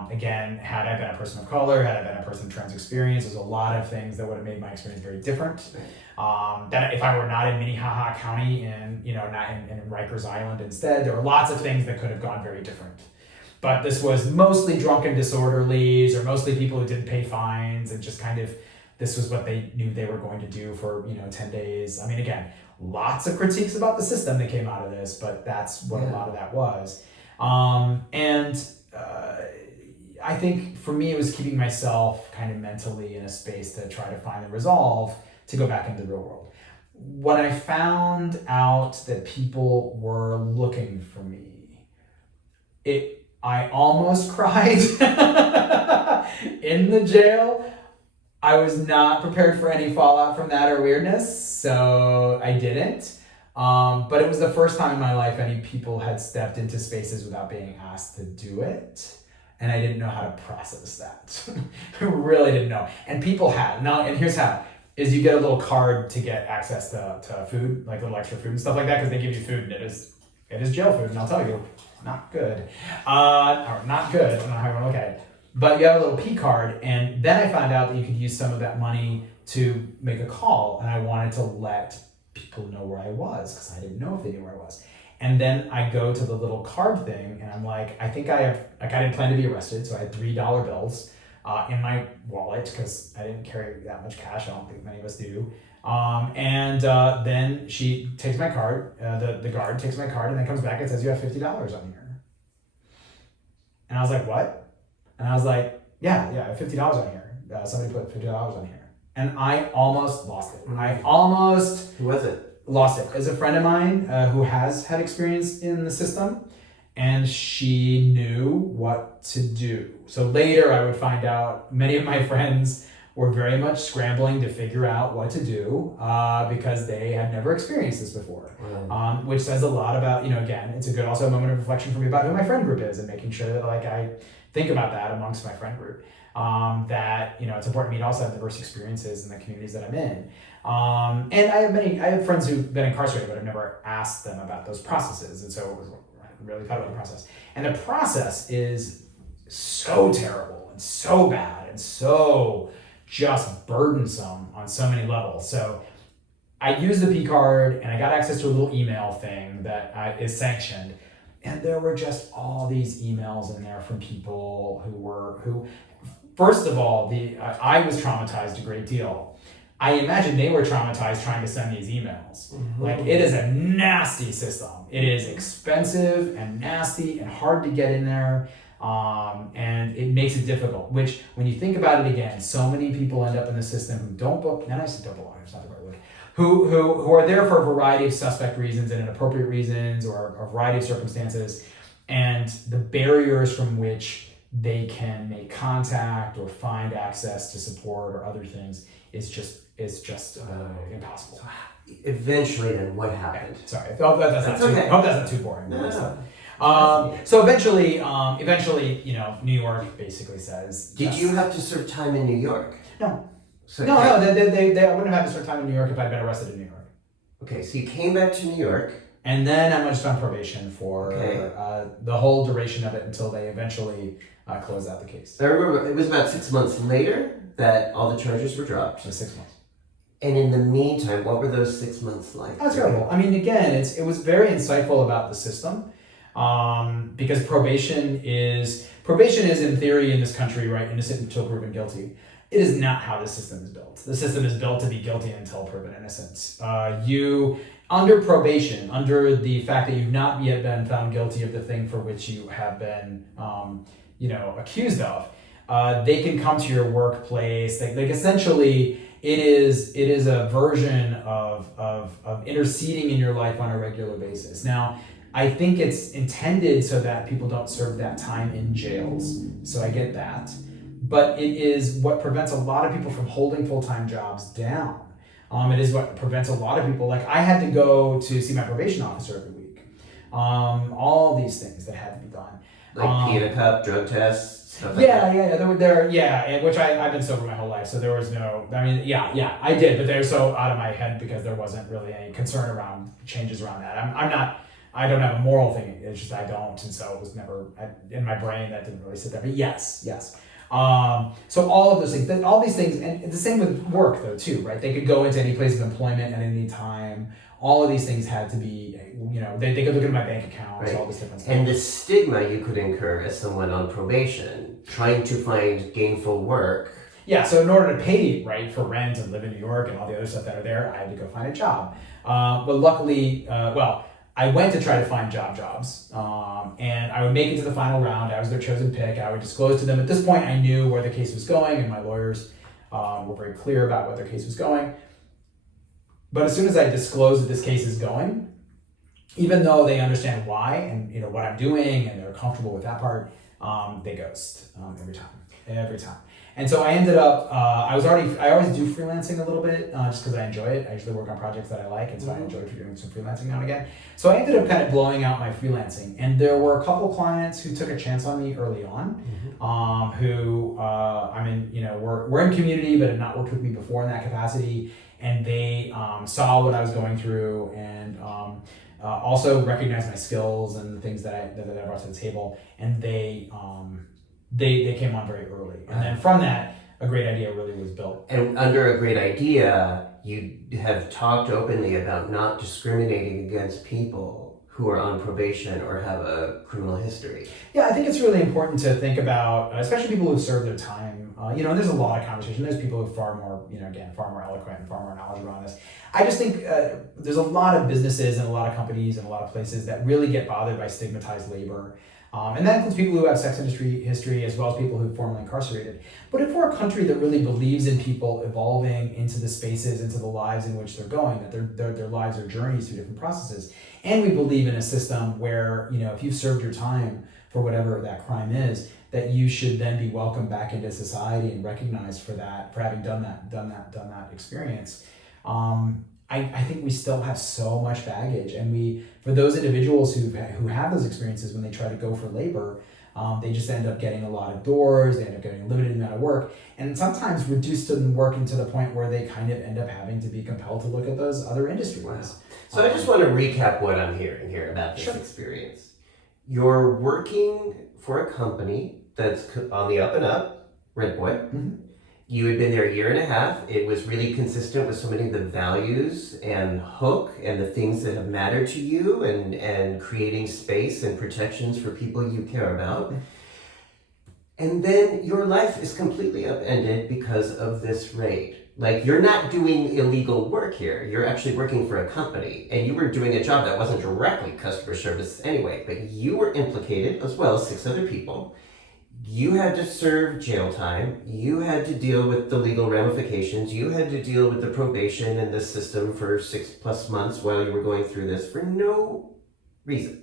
Again, had I been a person of color, had I been a person of trans experience, there's a lot of things that would have made my experience very different. That if I were not in Minnehaha County and not in Rikers Island instead, there were lots of things that could have gone very different. But this was mostly drunken disorderlies or mostly people who didn't pay fines and just kind of, this was what they knew they were going to do for 10 days. I mean, again, lots of critiques about the system that came out of this, but that's what a lot of that was. I think for me, it was keeping myself kind of mentally in a space to try to find the resolve to go back into the real world. When I found out that people were looking for me, I almost cried in the jail. I was not prepared for any fallout from that or weirdness, so I didn't. But it was the first time in my life any people had stepped into spaces without being asked to do it. And I didn't know how to process that. I really didn't know. And people had. Now, and here's how. Is you get a little card to get access to food, like little extra food and stuff like that, because they give you food and it is jail food, and I'll tell you, not good. Or not good, I'm not having to look at it. But you have a little P card, and then I found out that you could use some of that money to make a call, and I wanted to let people know where I was, because I didn't know if they knew where I was. And then I go to the little card thing, and I'm like, I didn't plan to be arrested, so I had $3 bills in my wallet, because I didn't carry that much cash. I don't think many of us do. Then she takes my card, the guard takes my card, and then comes back and says, you have $50 on here. And I was like, what? And I was like, yeah, I have $50 on here. Somebody put $50 on here. And I almost lost it. Who was it? Lost it. It's a friend of mine who has had experience in the system, and she knew what to do. So later I would find out many of my friends were very much scrambling to figure out what to do because they had never experienced this before. Wow. Which says a lot about, again, it's a good also a moment of reflection for me about who my friend group is, and making sure that I think about that amongst my friend group. That it's important for me to also have diverse experiences in the communities that I'm in. And I have friends who've been incarcerated, but I've never asked them about those processes. And so I really thought about the process. And the process is so terrible and so bad and so just burdensome on so many levels. So I used the P card, and I got access to a little email thing that is sanctioned. And there were just all these emails in there from people who first of all, I was traumatized a great deal. I imagine they were traumatized trying to send these emails. Mm-hmm. Like, it is a nasty system. It is expensive and nasty and hard to get in there. And it makes it difficult, which when you think about it again, so many people end up in the system who don't book, and I say don't belong, it's not the right word, who are there for a variety of suspect reasons and inappropriate reasons, or a variety of circumstances. And the barriers from which they can make contact or find access to support or other things is just impossible. Eventually, then what happened? Okay. Sorry, I hope that's not too boring. No. So eventually, New York basically says. Did you have to serve time in New York? No. So no. I wouldn't have had to serve time in New York if I'd been arrested in New York. Okay, so you came back to New York. And then I went on probation for the whole duration of it until they eventually closed out the case. I remember it was about 6 months later that all the charges were dropped. So 6 months. And in the meantime, what were those 6 months like? That's terrible. I mean, again, it was very insightful about the system, because probation is in theory in this country, right? Innocent until proven guilty. It is not how the system is built. The system is built to be guilty until proven innocent. You, under probation, under the fact that you've not yet been found guilty of the thing for which you have been, accused of, they can come to your workplace. Like essentially, it is a version of interceding in your life on a regular basis. Now, I think it's intended so that people don't serve that time in jails. So I get that. But it is what prevents a lot of people from holding full-time jobs down. It is what prevents a lot of people. Like, I had to go to see my probation officer every week. All these things that had to be done. Like pee in a cup, drug tests, stuff like that. Yeah. Which I've been sober my whole life, so there was no. I mean, I did, but they're so out of my head because there wasn't really any concern around changes around that. I don't have a moral thing. It's just I don't, and so it was never in my brain. That didn't really sit there. But yes. So all of those things, all these things, and the same with work though too, right? They could go into any place of employment at any time. All of these things had to be, they could look at my bank accounts, right. All this different stuff. And the stigma you could incur as someone on probation, trying to find gainful work. Yeah, so in order to pay, right, for rent and live in New York and all the other stuff that are there, I had to go find a job. But luckily, I went to try to find jobs, and I would make it to the final round. I was their chosen pick. I would disclose to them. At this point, I knew where the case was going, and my lawyers were very clear about where their case was going. But as soon as I disclose that this case is going, even though they understand why and what I'm doing and they're comfortable with that part, they ghost every time. And so I ended up, I always do freelancing a little bit just because I enjoy it. I usually work on projects that I like, and so I enjoy doing some freelancing now and again. So I ended up kind of blowing out my freelancing. And there were a couple clients who took a chance on me early on, who, were in community but had not worked with me before in that capacity. And they saw what I was going through and also recognized my skills and the things that I brought to the table. And they came on very early. And then from that, a great idea really was built. And under a great idea, you have talked openly about not discriminating against people who are on probation or have a criminal history. Yeah, I think it's really important to think about, especially people who've served their time. And there's a lot of conversation. There's people who are far more eloquent and far more knowledgeable on this. I just think there's a lot of businesses and a lot of companies and a lot of places that really get bothered by stigmatized labor. And that includes people who have sex industry history as well as people who are formerly incarcerated. But if we're a country that really believes in people evolving into the spaces, into the lives in which they're going, that their lives are journeys through different processes, and we believe in a system where, if you've served your time for whatever that crime is, that you should then be welcomed back into society and recognized for that, for having done that experience. I think we still have so much baggage, and for those individuals who have those experiences, when they try to go for labor, they just end up getting a lot of doors, they end up getting a limited amount of work, and sometimes reduced in working to the point where they kind of end up having to be compelled to look at those other industries. Wow. So I just want to recap what I'm hearing here about this experience. You're working for a company that's on the up and up, Rentboy. Mm-hmm. You had been there a year and a half. It was really consistent with so many of the values and hook and the things that have mattered to you and creating space and protections for people you care about. And then your life is completely upended because of this raid. Like, you're not doing illegal work here. You're actually working for a company, and you were doing a job that wasn't directly customer service anyway, but you were implicated as well as 6 other people. You had to serve jail time. You had to deal with the legal ramifications. You had to deal with the probation and the system for 6+ months while you were going through this for no reason.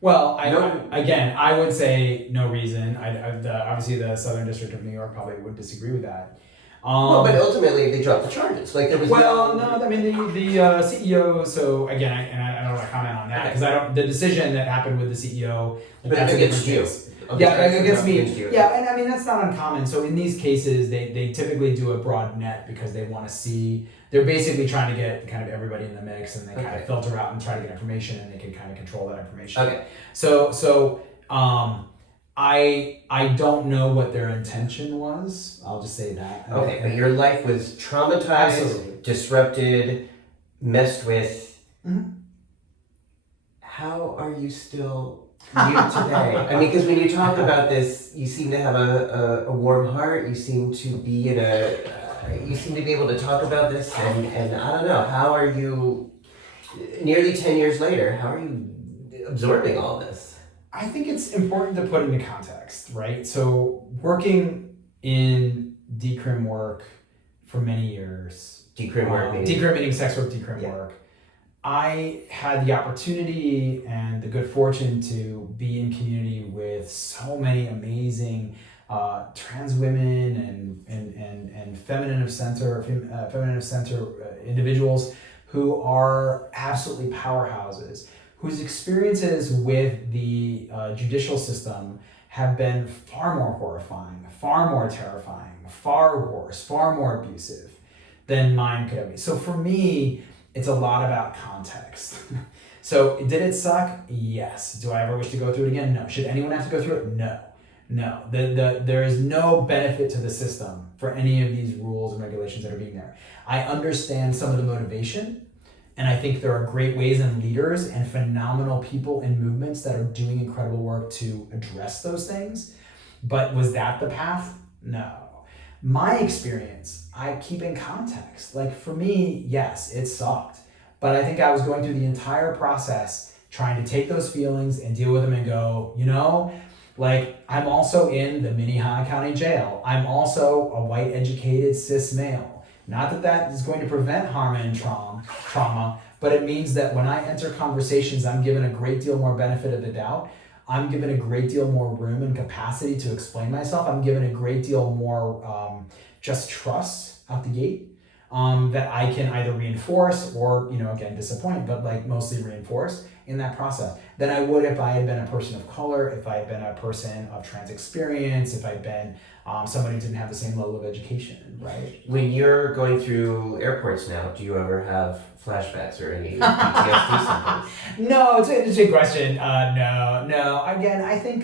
Well, I would say no reason. Obviously, the Southern District of New York probably would disagree with that. But ultimately, they dropped the charges. Like, there was the CEO. So again, I don't want to comment on that because the decision that happened with the CEO. But that's against you. Against me. Yeah, and I mean, that's not uncommon. So in these cases, they typically do a broad net because they want to see. They're basically trying to get kind of everybody in the mix, and they kind of filter out and try to get information, and they can kind of control that information. Okay. So I don't know what their intention was. I'll just say that. Okay, but your life was traumatized, disrupted, messed with. Mm-hmm. How are you still you today? I mean, because when you talk about this, you seem to have a warm heart. You seem to be you seem to be able to talk about this, and I don't know. How are you? Nearly 10 years later, how are you absorbing all this? I think it's important to put into context, right? So working in decrim work for many years. Decrim work meaning? Decrim meaning sex work, decrim work. I had the opportunity and the good fortune to be in community with so many amazing trans women and feminine of center individuals who are absolutely powerhouses, whose experiences with the judicial system have been far more horrifying, far more terrifying, far worse, far more abusive than mine could have been. So for me, it's a lot about context. So did it suck? Yes. Do I ever wish to go through it again? No. Should anyone have to go through it? No. No. There is no benefit to the system for any of these rules and regulations that are being there. I understand some of the motivation, and I think there are great ways and leaders and phenomenal people and movements that are doing incredible work to address those things. But was that the path? No. My experience, I keep in context. Like for me, yes, it sucked. But I think I was going through the entire process trying to take those feelings and deal with them and go, like, I'm also in the Minnehaha County Jail. I'm also a white educated cis male. Not that that is going to prevent harm and trauma, but it means that when I enter conversations, I'm given a great deal more benefit of the doubt. I'm given a great deal more room and capacity to explain myself. I'm given a great deal more just trust out the gate that I can either reinforce or, again, disappoint, but like mostly reinforce in that process than I would if I had been a person of color, if I had been a person of trans experience, if I'd been somebody who didn't have the same level of education, right? When you're going through airports now, do you ever have flashbacks or any PTSD symptoms? No, it's an interesting question. No. Again, I think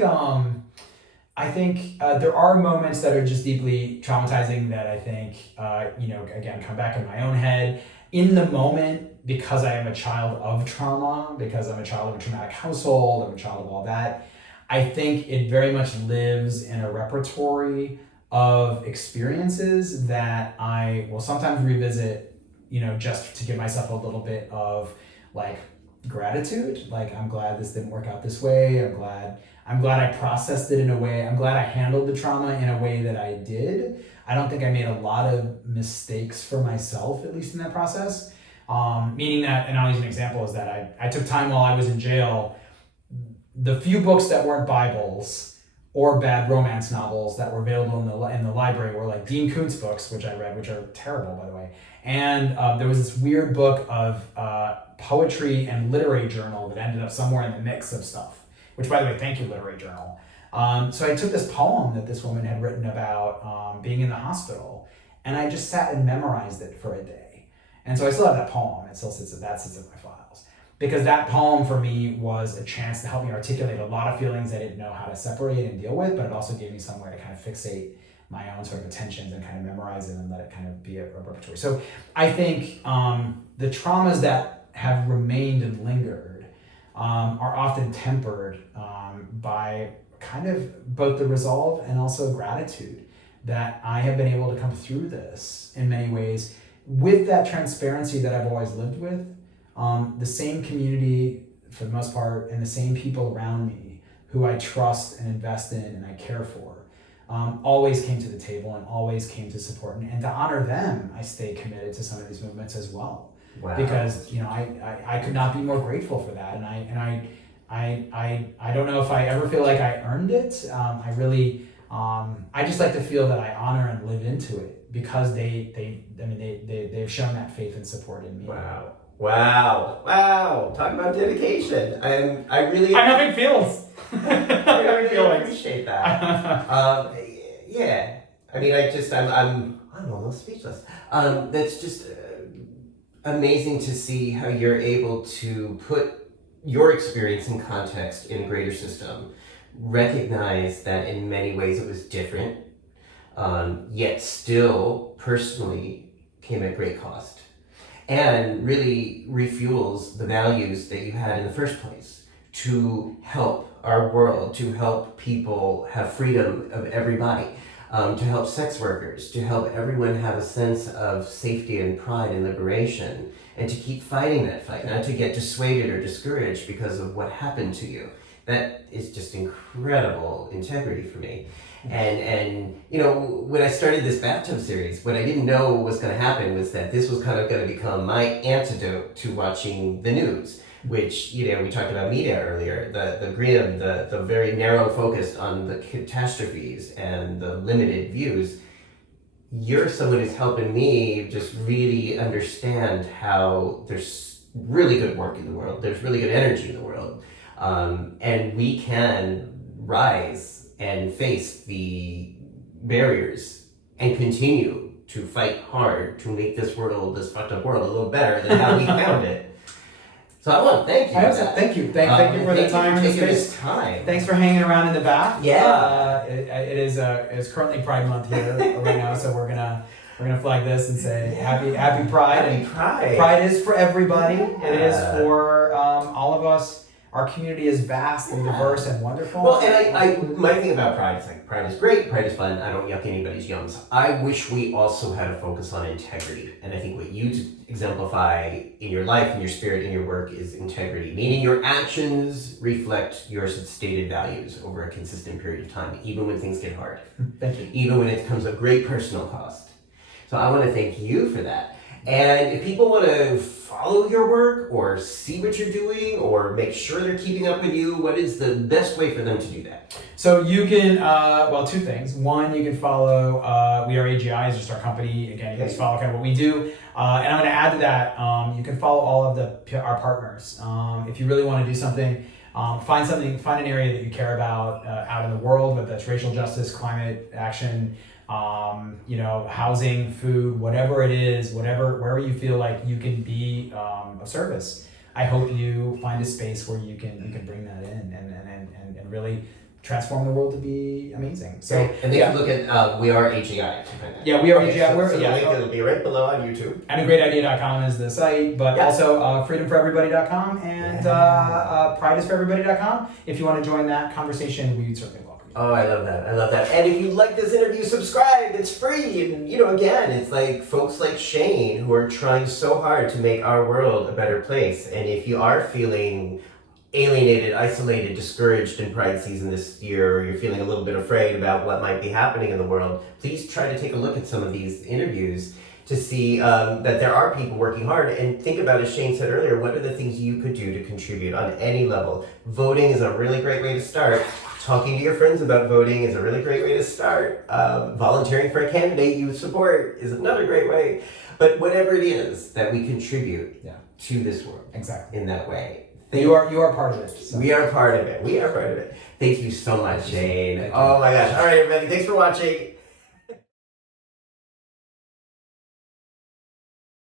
there are moments that are just deeply traumatizing that I think, again, come back in my own head. In the moment, because I am a child of trauma, because I'm a child of a traumatic household, I'm a child of all that, I think it very much lives in a repertory of experiences that I will sometimes revisit, just to give myself a little bit of like gratitude. Like, I'm glad this didn't work out this way. I'm glad I processed it in a way. I'm glad I handled the trauma in a way that I did. I don't think I made a lot of mistakes for myself, at least in that process. Meaning that, and I'll use an example, is that I took time while I was in jail. The few books that weren't Bibles or bad romance novels that were available in the library were like Dean Koontz books, which I read, which are terrible, by the way. And there was this weird book of poetry and literary journal that ended up somewhere in the mix of stuff. Which, by the way, thank you, Literary Journal. So I took this poem that this woman had written about being in the hospital, and I just sat and memorized it for a day. And so I still have that poem. It still sits in my files. Because that poem for me was a chance to help me articulate a lot of feelings I didn't know how to separate and deal with, but it also gave me somewhere to kind of fixate my own sort of attentions and kind of memorize it and let it kind of be a repertory. So I think the traumas that have remained and lingered are often tempered by kind of both the resolve and also gratitude that I have been able to come through this in many ways with that transparency that I've always lived with. The same community, for the most part, and the same people around me who I trust and invest in and I care for, always came to the table and always came to support. And to honor them, I stay committed to some of these movements as well. Wow. Because I could not be more grateful for that, and I don't know if I ever feel like I earned it. I just like to feel that I honor and live into it because they've shown that faith and support in me. Wow! Talk about dedication. I'm having feels. I really appreciate that. Yeah. I mean, I'm almost speechless. That's just amazing to see how you're able to put your experience in context in a greater system, recognize that in many ways it was different, yet still personally came at great cost, and really refuels the values that you had in the first place to help our world, to help people have freedom of everybody. To help sex workers, to help everyone have a sense of safety and pride and liberation, and to keep fighting that fight, not to get dissuaded or discouraged because of what happened to you. That is just incredible integrity for me. And when I started this bathtub series, what I didn't know was going to happen was that this was kind of going to become my antidote to watching the news. Which, we talked about media earlier, the grim, the very narrow focus on the catastrophes and the limited views. You're someone who's helping me just really understand how there's really good work in the world, there's really good energy in the world, and we can rise and face the barriers and continue to fight hard to make this world, this fucked up world, a little better than how we found it. So I want to thank you. Thank you. Thank you for the time and space. Thanks for hanging around in the back. Yeah. It's currently Pride Month here right now, so we're gonna flag this and say happy Pride. Happy Pride. Pride is for everybody. Yeah. It is for all of us. our community is vast and diverse and wonderful. Well, and my thing about Pride is like, Pride is great, Pride is fun, I don't yuck anybody's yums. I wish we also had a focus on integrity. And I think what you exemplify in your life, in your spirit, in your work is integrity. Meaning your actions reflect your stated values over a consistent period of time, even when things get hard. Thank you. Even when it comes at great personal cost. So I want to thank you for that. And if people want to follow your work or see what you're doing or make sure they're keeping up with you, what is the best way for them to do that? So you can, well, two things. One, you can follow, We Are AGI is just our company. Again, you can just follow kind of what we do. And I'm going to add to that, you can follow all of our partners. If you really want to do something, find an area that you care about out in the world, whether that's racial justice, climate action, housing, food, whatever it is, wherever you feel like you can be of service. I hope you find a space where you can bring that in and really transform the world to be amazing. So, and they can look at We Are AGI to find that. Yeah, We Are AGI. So the link will be right below on YouTube. And agreatidea.com is the site, but also freedomforeverybody.com and prideisforeverybody.com. If you want to join that conversation, we would certainly welcome you. Oh, I love that. And if you like this interview, subscribe. It's free. And, again, it's like folks like Shane who are trying so hard to make our world a better place. And if you are feeling alienated, isolated, discouraged in Pride season this year, or you're feeling a little bit afraid about what might be happening in the world, please try to take a look at some of these interviews to see that there are people working hard. And think about, as Shane said earlier, what are the things you could do to contribute on any level? Voting is a really great way to start. Talking to your friends about voting is a really great way to start. Volunteering for a candidate you support is another great way. But whatever it is that we contribute to this world in that way. You are part of it. So. We are part of it. Thank you so much, Shane. Oh my gosh. All right, everybody. Thanks for watching.